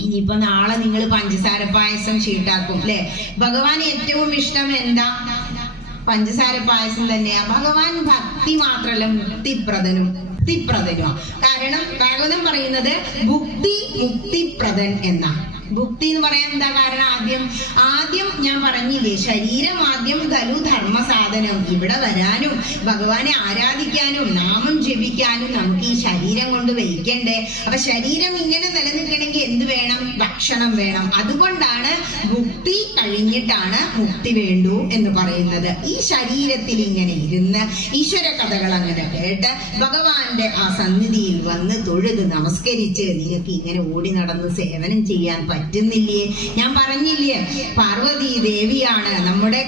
ഇനിയിപ്പോ നാളെ നിങ്ങൾ പഞ്ചസാര പായസം ഷീട്ടാക്കും അല്ലെ? ഭഗവാൻ ഏറ്റവും ഇഷ്ടം എന്താ? പഞ്ചസാര പായസം തന്നെയാ. ഭഗവാൻ ഭക്തി മാത്രല്ല മുക്തിപ്രദനുമാണ്. കാരണം ഭാഗവതം പറയുന്നത് മുക്തിപ്രദൻ എന്നാ. ഭുക്തി എന്ന് പറയാൻ എന്താ കാരണം? ആദ്യം ഞാൻ പറഞ്ഞില്ലേ, ശരീരം ആദ്യം ഖലു ധർമ്മ സാധനം. ഇവിടെ വരാനും ഭഗവാനെ ആരാധിക്കാനും നാമം ജപിക്കാനും നമുക്ക് ഈ ശരീരം കൊണ്ട് വഹിക്കണ്ടേ? അപ്പൊ ശരീരം ഇങ്ങനെ നിലനിൽക്കണമെങ്കിൽ എന്ത് വേണം? ഭക്ഷണം വേണം. അതുകൊണ്ടാണ് ഭുക്തി കഴിഞ്ഞിട്ടാണ് മുക്തി വേണ്ടു എന്ന് പറയുന്നത്. ഈ ശരീരത്തിൽ ഇങ്ങനെ ഇരുന്ന് ഈശ്വര കഥകൾ അങ്ങനെ കേട്ട് ഭഗവാന്റെ ആ സന്നിധിയിൽ വന്ന് തൊഴുത് നമസ്കരിച്ച് നിങ്ങൾക്ക് ഇങ്ങനെ ഓടി നടന്ന് സേവനം ചെയ്യാൻ പറ്റുന്നില്ലേ? ഞാൻ പറഞ്ഞില്ലേ, പാർവതി ദേവിയാണ് നമ്മുടെ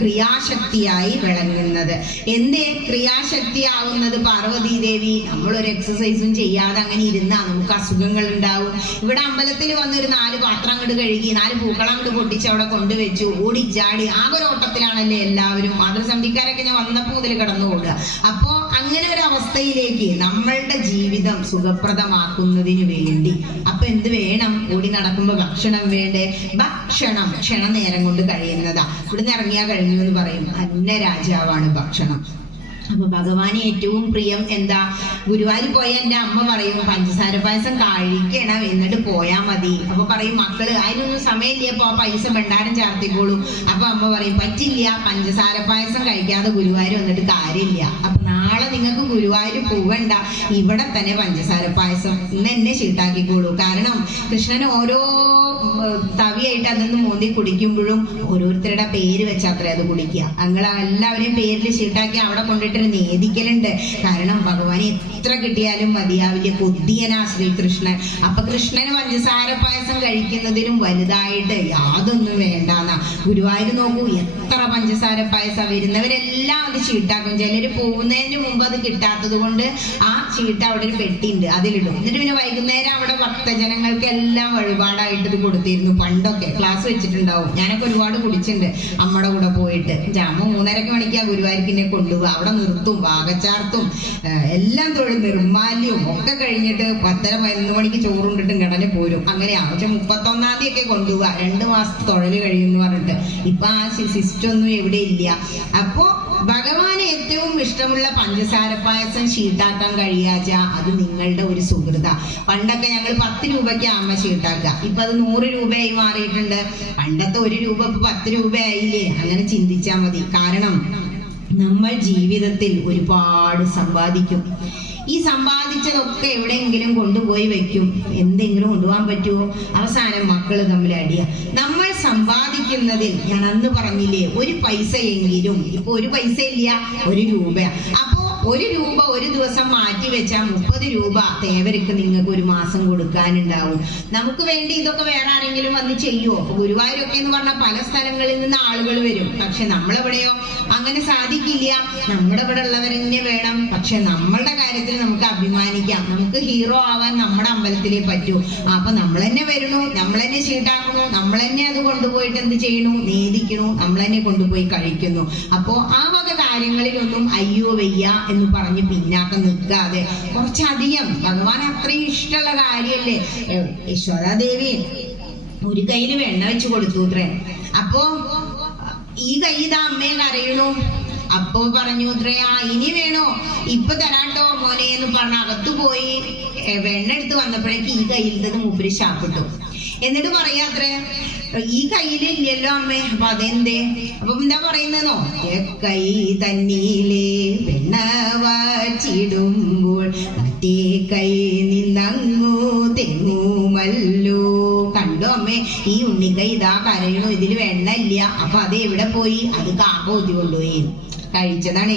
ക്രിയാശക്തിയായി വിളങ്ങുന്നത്. എന്തേ ക്രിയാശക്തിയാവുന്നത് പാർവതി ദേവി? നമ്മളൊരു എക്സസൈസും ചെയ്യാതെ അങ്ങനെ ഇരുന്നാ നമുക്ക് അസുഖങ്ങൾ ഉണ്ടാവും. ഇവിടെ അമ്പലത്തിൽ വന്നൊരു 4 പാത്രം അങ്ങോട്ട് കഴുകി 4 പൂക്കളം അങ്ങോട്ട് പൊട്ടിച്ച് അവിടെ കൊണ്ടുവച്ചു, ഓടിച്ചാടി ആകൊരോട്ടത്തിലാണല്ലേ എല്ലാവരും. മാതൃസമിതിക്കാരൊക്കെ ഞാൻ വന്നപ്പോ മുതൽ കടന്നു ഓടുക. അപ്പോ അങ്ങനെ ഒരു അവസ്ഥയിലേക്ക് നമ്മളുടെ ജീവിതം സുഖപ്രദമാക്കുന്നതിന് വേണ്ടി അപ്പൊ എന്ത് വേണം? ഓടി നടക്കുമ്പോ ഭക്ഷണം വേണ്ടേ? ഭക്ഷണം ക്ഷണനേരം കൊണ്ട് കഴിയുന്നതാ. ഇവിടുന്ന് ഇറങ്ങിയാ കഴിഞ്ഞു എന്ന് പറയും. അന്ന രാജാവാണ് ഭക്ഷണം. അപ്പൊ ഭഗവാന് ഏറ്റവും പ്രിയം എന്താ? ഗുരുവായൂർ പോയ എന്റെ അമ്മ പറയും പഞ്ചസാര പായസം കഴിക്കണം എന്നിട്ട് പോയാ മതി. അപ്പൊ പറയും മക്കള് അതിനൊന്നും സമയമില്ല, അപ്പൊ ആ പൈസ ഭണ്ഡാരം ചേർത്തിക്കോളൂ. അപ്പൊ അമ്മ പറയും പറ്റില്ല, പഞ്ചസാര പായസം കഴിക്കാതെ ഗുരുവായൂർ വന്നിട്ട് കാര്യമില്ല. അപ്പൊ നാളെ നിങ്ങൾക്ക് ഗുരുവായൂർ പോവണ്ട, ഇവിടെ തന്നെ പഞ്ചസാര പായസം ഇന്ന് എന്നെ ഷീട്ടാക്കിക്കോളൂ. കാരണം കൃഷ്ണന് ഓരോ തവിയായിട്ട് അതൊന്ന് മോന്തി കുടിക്കുമ്പോഴും ഓരോരുത്തരുടെ പേര് വെച്ചാത്രേ അത് കുടിക്കുക. അങ്ങനെ എല്ലാവരെയും പേരിൽ ഷീട്ടാക്കി അവിടെ കൊണ്ടിട്ട് നേദിക്കലുണ്ട്. കാരണം ഭഗവാന് എത്ര കിട്ടിയാലും മതിയാവില്ല, കൊതിയനാ ശ്രീകൃഷ്ണൻ. അപ്പൊ കൃഷ്ണന് പഞ്ചസാര പായസം കഴിക്കുന്നതിലും വലുതായിട്ട് യാതൊന്നും വേണ്ടാന്നാ. ഗുരുവായൂർ നോക്കൂ, എത്ര പഞ്ചസാര പായസം. വരുന്നവരെല്ലാം അത് ചീട്ടാക്കും. ചിലര് പോകുന്നതിന് മുമ്പ് അത് കിട്ടാത്തത് കൊണ്ട് ആ ചീട്ട അവിടെ ഒരു പെട്ടിയുണ്ട്, അതിലിടും. എന്നിട്ട് പിന്നെ വൈകുന്നേരം അവിടെ ഭക്തജനങ്ങൾക്ക് എല്ലാം വഴിപാടായിട്ട് ഇത് കൊടുത്തിരുന്നു. പണ്ടൊക്കെ ക്ലാസ് വെച്ചിട്ടുണ്ടാവും. ഞാനൊക്കെ ഒരുപാട് കുടിച്ചിട്ടുണ്ട് അമ്മയുടെ കൂടെ പോയിട്ട്. അമ്മ 3:30 മണിക്കാ ഗുരുവായൂരിനെ കൊണ്ടുപോകുക. അവിടെ നിർത്തും, വാകച്ചാർത്തും എല്ലാം തൊഴിൽ നിർമ്മാല്യവും ഒക്കെ കഴിഞ്ഞിട്ട് 10:30-11 മണിക്ക് ചോറുണ്ടിട്ടും കിടന്ന് പോരും. അങ്ങനെയാ. പക്ഷെ 31-ാം തീയതി ഒക്കെ കൊണ്ടുപോവുക. 2 മാസത്തെ തൊഴില് കഴിയുമെന്ന് പറഞ്ഞിട്ട്. ഇപ്പൊ ആ സിസ്റ്റം ഒന്നും എവിടെ ഇല്ല. അപ്പോ ഭഗവാന് ഏറ്റവും ഇഷ്ടമുള്ള പഞ്ചസാര പായസം ഷീട്ടാക്കാൻ കഴിയാച്ച അത് നിങ്ങളുടെ ഒരു സുഹൃത. പണ്ടൊക്കെ ഞങ്ങൾ 10 രൂപയ്ക്ക് അമ്മ ഷീട്ടാക്കുക. ഇപ്പൊ അത് 100 രൂപയായി മാറിയിട്ടുണ്ട്. പണ്ടത്തെ 1 രൂപ ഇപ്പൊ 10 രൂപയായില്ലേ? അങ്ങനെ ചിന്തിച്ചാ മതി. കാരണം നമ്മൾ ജീവിതത്തിൽ ഒരുപാട് സമ്പാദിക്കും. ഈ സമ്പാദിച്ചതൊക്കെ എവിടെയെങ്കിലും കൊണ്ടുപോയി വെക്കും. എന്തെങ്കിലും കൊണ്ടുപോകാൻ പറ്റുമോ? അവസാനം മക്കള് തമ്മിൽ അടിയ. നമ്മൾ സമ്പാദിക്കുന്നതിൽ ഞാൻ അന്ന് പറഞ്ഞില്ലേ, 1 പൈസയെങ്കിലും. ഇപ്പൊ 1 പൈസ ഇല്ല, 1 രൂപ. അപ്പോ 1 രൂപ ഒരു ദിവസം മാറ്റി വെച്ചാൽ 30 രൂപ തേവർക്ക് നിങ്ങൾക്ക് ഒരു മാസം കൊടുക്കാനുണ്ടാവും. നമുക്ക് വേണ്ടി ഇതൊക്കെ വേറെ ആരെങ്കിലും വന്ന് ചെയ്യുമോ? ഗുരുവായൂരൊക്കെ എന്ന് പറഞ്ഞാൽ പല സ്ഥലങ്ങളിൽ നിന്ന് ആളുകൾ വരും. പക്ഷെ നമ്മളെവിടെയോ അങ്ങനെ സാധിക്കില്ല. നമ്മുടെ ഇവിടെ ഉള്ളവരെന്നെ വേണം. പക്ഷെ നമ്മളുടെ കാര്യത്തിൽ നമുക്ക് അഭിമാനിക്കാം. നമുക്ക് ഹീറോ ആവാൻ നമ്മുടെ അമ്പലത്തിലേ പറ്റൂ. അപ്പൊ നമ്മൾ തന്നെ വരണു, നമ്മൾ തന്നെ ഷീട്ടാക്കണു, നമ്മൾ തന്നെ അത് കൊണ്ടുപോയിട്ട് എന്ത് ചെയ്യണു? നേദിക്കണു, നമ്മൾ തന്നെ കൊണ്ടുപോയി കഴിക്കുന്നു. അപ്പോ ആ വക കാര്യങ്ങളിലൊന്നും അയ്യോ വയ്യ എന്ന് പറഞ്ഞ് പിന്നാക്കം നിൽക്കാതെ കുറച്ചധികം ഭഗവാൻ അത്രയും ഇഷ്ടമുള്ള കാര്യല്ലേ. യശോദാദേവി ഒരു കയ്യില് വെണ്ണ വെച്ച് കൊടുത്തു അത്രേ. അപ്പോ ഈ കൈ ഇതാ അമ്മയെ കരയണു. അപ്പോ പറഞ്ഞു അത്രേ, ഇനി വേണോ? ഇപ്പൊ തരാട്ടോ മോനെ എന്ന് പറഞ്ഞ അകത്തു പോയി വെണ്ണ എടുത്ത് വന്നപ്പോഴേക്ക് ഈ കയ്യിലത് മൂപ്പര് ശാപ്പിട്ടു. എന്നിട്ട് പറയാത്രേ, ഈ കയ്യിലില്ലല്ലോ അമ്മേ. അപ്പൊ അതെന്തേ? അപ്പൊ എന്താ പറയുന്നോ? കൈ തന്നീലേ വെണ്ണ വച്ചിടുമ്പോൾ മറ്റേ കൈ നിന്നങ്ങു തെങ്ങുമല്ലോ. കണ്ടോ അമ്മേ, ഈ ഉണ്ണിക്കൈ ഇതാ കരയണു, ഇതിൽ വെണ്ണ ഇല്ല. അപ്പൊ അത് എവിടെ പോയി? അത് കാക്ക ഊതി കൊണ്ടുപോയി കഴിച്ചതാണ്.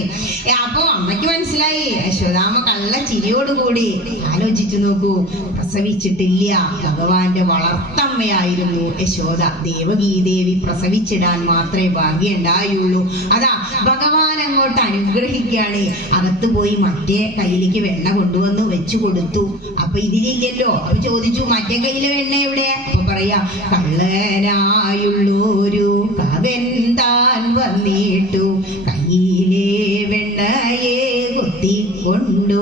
അപ്പൊ അമ്മയ്ക്ക് മനസ്സിലായി. യശോദാമ്മ കള്ള ചിരിയോടുകൂടി ആലോചിച്ചു നോക്കൂ, പ്രസവിച്ചിട്ടില്ല. ഭഗവാന്റെ വളർത്തമ്മയായിരുന്നു യശോദ. ദേവകീദേവി പ്രസവിച്ചിടാൻ മാത്രമേ ഭാഗ്യമുണ്ടായുള്ളൂ. അതാ ഭഗവാൻ അങ്ങോട്ട് അനുഗ്രഹിക്കുകയാണ്. അകത്ത് പോയി മറ്റേ കയ്യിലേക്ക് വെണ്ണ കൊണ്ടുവന്നു വെച്ചു കൊടുത്തു. അപ്പൊ ഇതിലില്ലല്ലോ. അപ്പൊ ചോദിച്ചു, മറ്റേ കയ്യിലെ വെണ്ണ എവിടെ? അപ്പൊ പറയാ, കള്ളനായുള്ളൊരു കവൻ താൻ വന്നിട്ടു കയ്യിലെ വെണ്ണ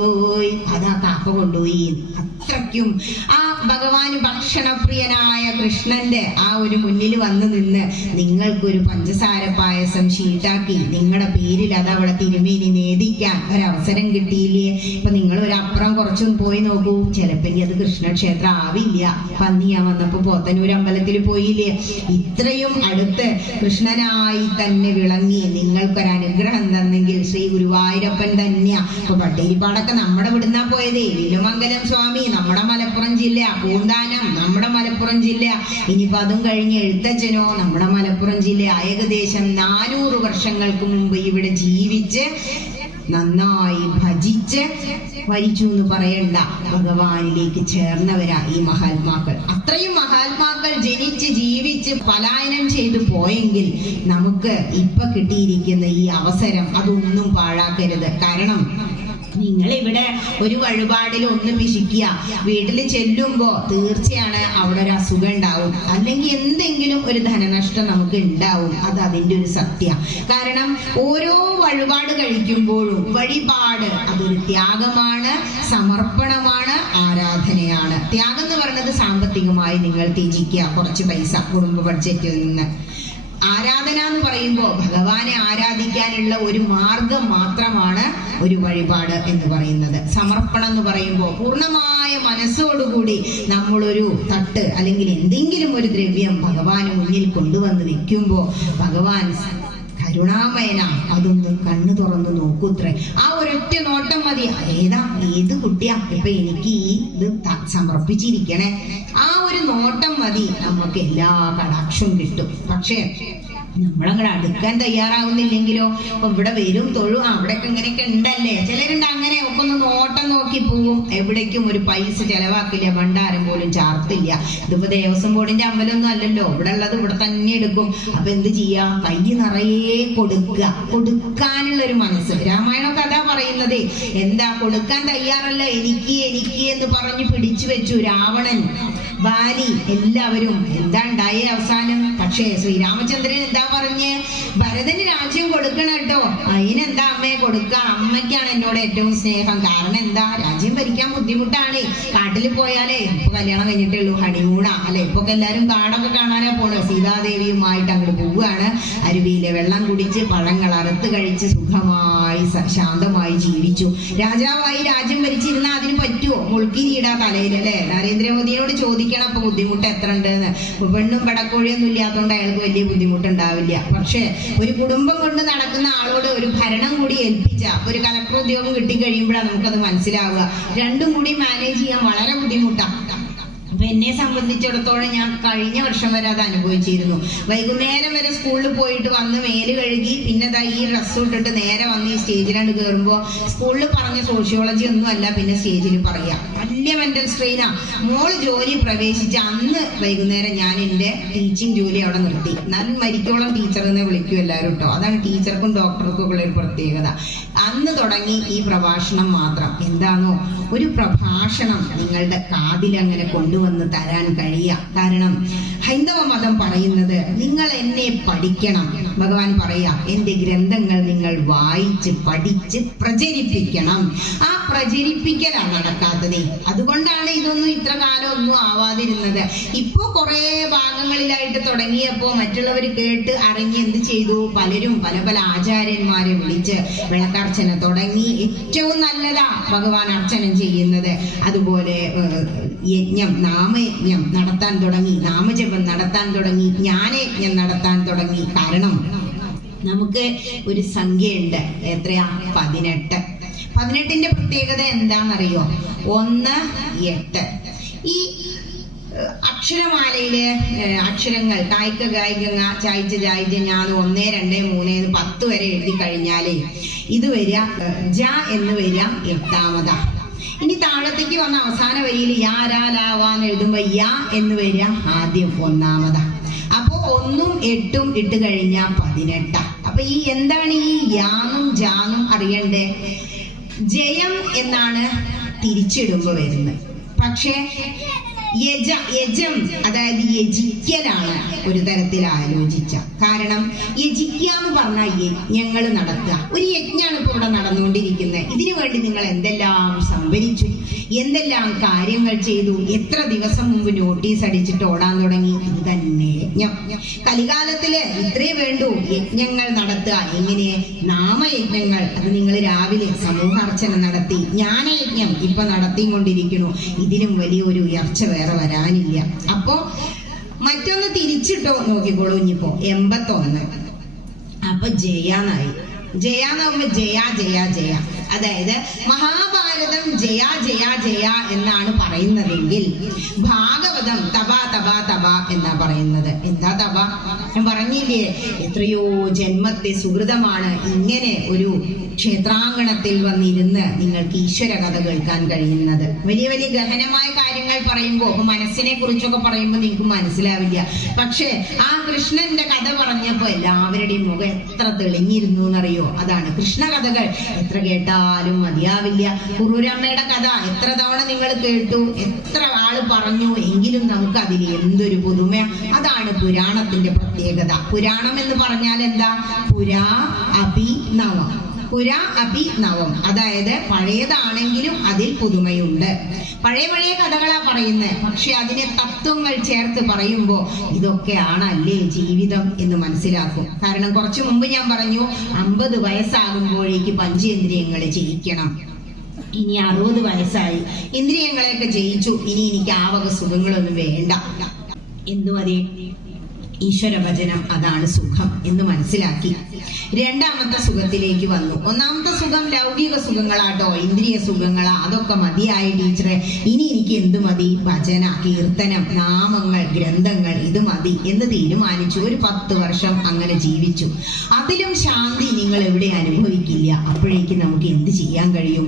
കൊണ്ടുപോയി, അതാ കാക്ക കൊണ്ടുപോയി. അത്രയ്ക്കും ആ ഭഗവാന് ഭക്ഷണപ്രിയനായ കൃഷ്ണന്റെ ആ ഒരു മുന്നിൽ വന്നു നിന്ന് നിങ്ങൾക്കൊരു പഞ്ചസാര പായസം ഷീട്ടാക്കി നിങ്ങളുടെ പേരിൽ അത് അവിടെ തിരുമേനി നേദിക്കാൻ ഒരവസരം കിട്ടിയില്ലേ? ഇപ്പൊ നിങ്ങൾ ഒരു അപ്പുറം കുറച്ചൊന്നും പോയി നോക്കൂ, ചിലപ്പോൾ അത് കൃഷ്ണക്ഷേത്രം ആവില്ല. പന്നി ഞാൻ വന്നപ്പോ പോത്തന്നൂർ അമ്പലത്തിൽ പോയില്ലേ? ഇത്രയും അടുത്ത് കൃഷ്ണനായി തന്നെ വിളങ്ങി നിങ്ങൾക്കൊരനുഗ്രഹം തന്നെങ്കിൽ ശ്രീ ഗുരുവായൂരപ്പൻ തന്നെയാ. ഇപ്പൊ പട്ടേരിപ്പാടൊക്കെ നമ്മുടെ വിടുന്നാ പോയതേ. വിലുമംഗലം സ്വാമി നമ്മുടെ മലപ്പുറം ജില്ല, പൂന്താനം നമ്മുടെ മലപ്പുറം ജില്ല, ഇനിയിപ്പോ അതും കഴിഞ്ഞ് എഴുത്തച്ഛനോ നമ്മുടെ മലപ്പുറം ജില്ല. ഏകദേശം 400 വർഷങ്ങൾക്ക് മുമ്പ് ഇവിടെ ജീവിച്ച് നന്നായി ഭജിച്ച് മരിച്ചു എന്ന് പറയണ്ട, ഭഗവാനിലേക്ക് ചേർന്നവരാ ഈ മഹാത്മാക്കൾ. അത്രയും മഹാത്മാക്കൾ ജനിച്ച് ജീവിച്ച് പലായനം ചെയ്തു പോയെങ്കിൽ നമുക്ക് ഇപ്പൊ കിട്ടിയിരിക്കുന്ന ഈ അവസരം അതൊന്നും പാഴാക്കരുത്. കാരണം നിങ്ങൾ ഇവിടെ ഒരു വഴിപാടിൽ ഒന്ന് പിശിക്കുക, വീട്ടിൽ ചെല്ലുമ്പോ തീർച്ചയാണ് അവിടെ ഒരു അസുഖം ഉണ്ടാവും, അല്ലെങ്കിൽ എന്തെങ്കിലും ഒരു ധനനഷ്ടം നമുക്ക് ഉണ്ടാവും. അത് അതിന്റെ ഒരു സത്യ. കാരണം ഓരോ വഴിപാട് കഴിക്കുമ്പോഴും വഴിപാട് അതൊരു ത്യാഗമാണ്, സമർപ്പണമാണ്, ആരാധനയാണ്. ത്യാഗം എന്ന് പറയുന്നത് സാമ്പത്തികമായി നിങ്ങൾ ത്യജിക്കുക കുറച്ച് പൈസ കുടുംബ ബഡ്ജറ്റിൽ നിന്ന്. ആരാധന എന്ന് പറയുമ്പോൾ ഭഗവാനെ ആരാധിക്കാനുള്ള ഒരു മാർഗം മാത്രമാണ് ഒരു വഴിപാട് എന്ന് പറയുന്നത്. സമർപ്പണം എന്ന് പറയുമ്പോൾ പൂർണ്ണമായ മനസ്സോടുകൂടി നമ്മളൊരു തട്ട് അല്ലെങ്കിൽ എന്തെങ്കിലും ഒരു ദ്രവ്യം ഭഗവാന് മുന്നിൽ കൊണ്ടുവന്ന് വെക്കുമ്പോൾ ഭഗവാൻ കരുണാമയന അതൊന്ന് കണ്ണു തുറന്ന് നോക്കൂത്രേ. ആ ഒരൊറ്റ നോട്ടം മതി. ഏത് കുട്ടിയാ ഇപ്പൊ എനിക്ക് ഈ ഇത് സമർപ്പിച്ചിരിക്കണേ, ആ ഒരു നോട്ടം മതി, നമുക്ക് എല്ലാ കടാക്ഷവും കിട്ടും. പക്ഷേ നമ്മളങ്ങടെ അടുക്കാൻ തയ്യാറാവുന്നില്ലെങ്കിലോ? അപ്പൊ ഇവിടെ വരും തൊഴും, അവിടെയൊക്കെ ഇങ്ങനെയൊക്കെ ഉണ്ടല്ലേ. ചിലരുണ്ട് അങ്ങനെ ഒക്കെ ഒന്ന് നോട്ടം നോക്കി പോവും, എവിടേക്കും ഒരു പൈസ ചെലവാക്കില്ല, ഭണ്ഡാരം പോലും ചാർത്തില്ല. ഇതിപ്പോ ദേവസ്വം ബോർഡിന്റെ അമ്പലമൊന്നും അല്ലല്ലോ, ഇവിടെ ഉള്ളത് ഇവിടെ തന്നെ എടുക്കും. അപ്പൊ എന്ത് ചെയ്യാ? കൈ നിറയെ കൊടുക്കാനുള്ള ഒരു മനസ്സ്. രാമായണ കഥ പറയുന്നത് എന്താ? കൊടുക്കാൻ തയ്യാറല്ല, എനിക്ക് എന്ന് പറഞ്ഞു പിടിച്ചു വെച്ചു രാവണൻ, ബാലി, എല്ലാവരും. എന്താ ഉണ്ടായേ അവസാനം? പക്ഷേ ശ്രീരാമചന്ദ്രൻ എന്താ പറഞ്ഞ്? ഭരതന് രാജ്യം കൊടുക്കണം കേട്ടോ. അതിനെന്താ അമ്മയെ കൊടുക്ക, അമ്മയ്ക്കാണ് എന്നോട് ഏറ്റവും സ്നേഹം. കാരണം എന്താ? രാജ്യം ഭരിക്കാൻ ബുദ്ധിമുട്ടാണ്. കാട്ടിൽ പോയാലേ, ഇപ്പൊ കല്യാണം കഴിഞ്ഞിട്ടേ ഉള്ളൂ, ഹണിമൂണാ അല്ലെ? ഇപ്പൊ എല്ലാരും കാടൊക്കെ കാണാനാ പോണ്. സീതാദേവിയുമായിട്ട് അങ്ങോട്ട് പോവുകയാണ്. അരുവിയിലെ വെള്ളം കുടിച്ച് പഴങ്ങൾ അറുത്ത് കഴിച്ച് സുഖമായി ശാന്തമായി ജീവിച്ചു. രാജാവായി രാജ്യം ഭരിച്ചിരുന്ന അതിന് പറ്റുമോ? മുൾക്കിരീടാ തലയിൽ അല്ലെ? നരേന്ദ്രമോദിയോട് ചോദിക്കണം അപ്പൊ ബുദ്ധിമുട്ട് എത്ര ഉണ്ടെന്ന്. പെണ്ണും പെടക്കോഴിയൊന്നും ഇല്ലാത്തതുകൊണ്ട് അയാൾക്ക് വലിയ ബുദ്ധിമുട്ടുണ്ടാവില്ല. പക്ഷെ ഒരു കുടുംബം കൊണ്ട് നടക്കുന്ന ആളോട് ഒരു ഭരണം കൂടി ഏൽപ്പിച്ച ഒരു കളക്ടർ ഉദ്യോഗം കിട്ടിക്കഴിയുമ്പോഴാണ് നമുക്കത് മനസ്സിലാവുക. രണ്ടും കൂടി മാനേജ് ചെയ്യാൻ വളരെ ബുദ്ധിമുട്ടാണ്. അപ്പൊ എന്നെ സംബന്ധിച്ചിടത്തോളം ഞാൻ കഴിഞ്ഞ വർഷം വരെ അത് അനുഭവിച്ചിരുന്നു. വൈകുന്നേരം വരെ സ്കൂളിൽ പോയിട്ട് വന്ന് മേല് കഴുകി പിന്നെ ഈ ഡ്രസ്സ് ഇട്ടിട്ട് നേരെ വന്ന് ഈ സ്റ്റേജിലാണ് കയറുമ്പോ സ്കൂളിൽ പറഞ്ഞ സോഷ്യോളജി ഒന്നും അല്ല പിന്നെ സ്റ്റേജിൽ പറയാ. വലിയ മെന്റൽ സ്ട്രെയിനാ. മോള് ജോലി പ്രവേശിച്ച അന്ന് വൈകുന്നേരം ഞാൻ എന്റെ ടീച്ചിങ് ജോലി അവിടെ നിർത്തി. നല്ല മരിക്കോളം ടീച്ചർ എന്ന് വിളിക്കും എല്ലാവരും കേട്ടോ. അതാണ് ടീച്ചർക്കും ഡോക്ടർക്കും ഉള്ള ഒരു പ്രത്യേകത. അന്ന് തുടങ്ങി ഈ പ്രഭാഷണം മാത്രം. എന്താണോ ഒരു പ്രഭാഷണം നിങ്ങളുടെ കാതിൽ അങ്ങനെ കൊണ്ടുവന്ന് തരാൻ കഴിയുക. കാരണം ഹൈന്ദവ മതം പറയുന്നത് നിങ്ങൾ എന്നെ പഠിക്കണം. ഭഗവാൻ പറയാ എന്റെ ഗ്രന്ഥങ്ങൾ നിങ്ങൾ വായിച്ച് പഠിച്ച് പ്രചരിപ്പിക്കണം. ആ പ്രചരിപ്പിക്കലാണ് നടക്കാത്തത്. അതുകൊണ്ടാണ് ഇതൊന്നും ഇത്ര കാലം ഒന്നും ആവാതിരുന്നത്. ഇപ്പൊ കുറെ ഭാഗങ്ങളിലായിട്ട് തുടങ്ങിയപ്പോ മറ്റുള്ളവർ കേട്ട് അറിഞ്ഞ് എന്ത് ചെയ്തു? പലരും പല ആചാര്യന്മാരെ വിളിച്ച് വിളക്കർച്ചന തുടങ്ങി. ഏറ്റവും നല്ലതാ ഭഗവാൻ അർച്ചനം ചെയ്യുന്നത്. അതുപോലെ യജ്ഞം, നാമയജ്ഞം നടത്താൻ തുടങ്ങി, നാമജപം നടത്താൻ തുടങ്ങി, ജ്ഞാനയജ്ഞം നടത്താൻ തുടങ്ങി. കാരണം നമുക്ക് ഒരു സംഖ്യയുണ്ട്. എത്രയാ? 18. 18ന്റെ പ്രത്യേകത എന്താണെന്നറിയോ? 1, 8. ഈ അക്ഷരമാലയിലെ അക്ഷരങ്ങൾ കായ്ക്ക ഗായിക ചായ്ച്ച ജായ്ച്ച ഞാൻ 1, 2, 3 10 വരെ എഴുതി കഴിഞ്ഞാല് ഇത് വരിക ജ എന്ന് വരിക 8ാമതാ. ഇനി താഴത്തേക്ക് വന്ന അവസാന വരിയിൽ യാ രാ ലാവാന്ന് എഴുതുമ്പോ യാ എന്ന് വരിക ആദ്യം 1ാമതാ. അപ്പൊ 1ഉം 8ഉം ഇട്ട് കഴിഞ്ഞാ 18. അപ്പൊ ഈ എന്താണ് ഈ യാന്നും ജാന്നും അറിയണ്ടേ? ജയം എന്നാണ് തിരിച്ചിടുമ്പോ വരുന്നത്. പക്ഷേ യജം അതായത് യജിക്കലാണ് ഒരു തരത്തിൽ ആലോചിച്ച. കാരണം യജിക്കുക എന്ന് പറഞ്ഞാൽ യജ്ഞങ്ങൾ നടത്തുക. ഒരു യജ്ഞമാണ് ഇപ്പൊ ഇവിടെ നടന്നുകൊണ്ടിരിക്കുന്നത്. ഇതിനു വേണ്ടി നിങ്ങൾ എന്തെല്ലാം സംഭരിച്ചു, എന്തെല്ലാം കാര്യങ്ങൾ ചെയ്തു, എത്ര ദിവസം മുമ്പ് നോട്ടീസ് അടിച്ചിട്ട് ഓടാൻ തുടങ്ങി. ഇത് തന്നെ യജ്ഞം. കലികാലത്തില് ഇത്രേ വേണ്ടൂ, യജ്ഞങ്ങൾ നടത്തുക. എങ്ങനെ? നാമയജ്ഞങ്ങൾ. അത് നിങ്ങൾ രാവിലെ സമൂഹാർച്ചന നടത്തി, ജ്ഞാനയജ്ഞം ഇപ്പൊ നടത്തിക്കൊണ്ടിരിക്കുന്നു. ഇതിനും വലിയൊരു ഉയർച്ച വേറെ വരാനില്ല. അപ്പോ മറ്റൊന്ന് തിരിച്ചിട്ടോ നോക്കിക്കോളൂ. ഇനിയിപ്പോ 81. അപ്പൊ ജയാന്നായി. ജയാന്നാവുമ്പോ ജയ ജയ ജയ. അതായത് മഹാഭാരതം ജയ ജയ ജയ എന്നാണ് പറയുന്നതെങ്കിൽ ഭാഗവതം തപ തപ തപ എന്നാ പറയുന്നത്. എന്താ തപ? ഞാൻ പറഞ്ഞില്ലേ, എത്രയോ ജന്മത്തെ സുഹൃതമാണ് ഇങ്ങനെ ഒരു ക്ഷേത്രാങ്കണത്തിൽ വന്നിരുന്ന് നിങ്ങൾക്ക് ഈശ്വര കഥ കേൾക്കാൻ കഴിയുന്നത്. വലിയ വലിയ ഗഹനമായ കാര്യങ്ങൾ പറയുമ്പോൾ, മനസ്സിനെ കുറിച്ചൊക്കെ പറയുമ്പോൾ നിങ്ങൾക്ക് മനസ്സിലാവില്ല. പക്ഷെ ആ കൃഷ്ണന്റെ കഥ പറഞ്ഞപ്പോ എല്ലാവരുടെയും മുഖം എത്ര തെളിഞ്ഞിരുന്നു എന്നറിയോ? അതാണ് കൃഷ്ണ കഥകൾ. എത്ര കേട്ടാലും മതിയാവില്ല. കുറൂരമ്മയുടെ കഥ എത്ര തവണ നിങ്ങൾ കേട്ടു, എത്ര ആള് പറഞ്ഞു, എങ്കിലും നമുക്ക് അതിൽ എന്തൊരു പുതുമ. അതാണ് പുരാണത്തിന്റെ പ്രത്യേകത. പുരാണം എന്ന് പറഞ്ഞാൽ എന്താ? പുരാ അഭിനവം. പുര അഭിനവം. അതായത് പഴയതാണെങ്കിലും അതിൽ പുതുമയുണ്ട്. പഴയ പഴയ കഥകളാ പറയുന്നത്, പക്ഷെ അതിനെ തത്വങ്ങൾ ചേർത്ത് പറയുമ്പോ ഇതൊക്കെയാണല്ലേ ജീവിതം എന്ന് മനസ്സിലാക്കും. കാരണം കുറച്ചു മുമ്പ് ഞാൻ പറഞ്ഞു, 50 വയസ്സാകുമ്പോഴേക്ക് പഞ്ചേന്ദ്രിയങ്ങൾ ജയിക്കണം. ഇനി 60 വയസ്സായി, ഇന്ദ്രിയങ്ങളെയൊക്കെ ജയിച്ചു, ഇനി എനിക്ക് ആ വക സുഖങ്ങളൊന്നും വേണ്ട. എന്തു മതി? ഈശ്വര ഭജനം. അതാണ് സുഖം എന്ന് മനസ്സിലാക്കി രണ്ടാമത്തെ സുഖത്തിലേക്ക് വന്നു. ഒന്നാമത്തെ സുഖം ലൗകിക സുഖങ്ങളാട്ടോ, ഇന്ദ്രിയ സുഖങ്ങളാ. അതൊക്കെ മതിയായി ടീച്ചറെ. ഇനി എനിക്ക് എന്ത് മതി? ഭജന, കീർത്തനം, നാമങ്ങൾ, ഗ്രന്ഥങ്ങൾ, ഇത് മതി എന്ന് തീരുമാനിച്ചു. ഒരു 10 വർഷം അങ്ങനെ ജീവിച്ചു. അതിലും ശാന്തി നിങ്ങൾ എവിടെ അനുഭവിക്കില്ല. അപ്പോഴേക്ക് നമുക്ക് എന്ത് ചെയ്യാൻ കഴിയും?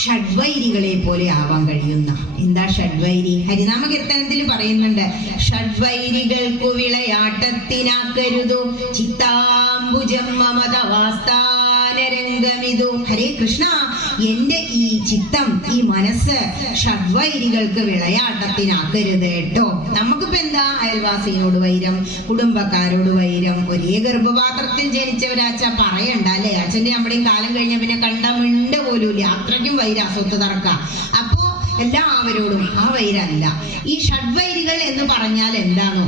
ഷഡ്വൈരികളെ പോലെ ആവാൻ കഴിയുന്ന. എന്താ ഷഡ്വൈരി? ഹരിനാമ കീർത്തനത്തിൽ പറയുന്നുണ്ട്, ഷഡ്വൈരികൾക്കു വിളയാട്ടത്തിനാക്കരുതു ചിത്താംബുജം മമതവാസ്ഥാനരംഗമിതു. ഹരേ കൃഷ്ണ, എന്റെ ഈ ചിത്തം, ഈ മനസ്സ് ഷഡ്വൈരികൾക്ക് വിളയാട്ടത്തിനാക്കരുത് കേട്ടോ. നമുക്കിപ്പോ എന്താ? അയൽവാസിയോട് വൈരം, കുടുംബക്കാരോട് വൈരം. ഒരേ ഗർഭപാത്രത്തിൽ ജനിച്ചവരാച്ച പറയണ്ട അല്ലെ? അച്ഛന്റെ നമ്മുടെയും കാലം കഴിഞ്ഞ പിന്നെ കണ്ട മിണ്ട പോലുമില്ല. അത്രയ്ക്കും വൈരാസ്വത്ത് തറക്ക. അപ്പോ എല്ലാവരോടും ആ വൈരല്ല. ഈ ഷഡ്വൈരികൾ എന്ന് പറഞ്ഞാൽ എന്താണോ?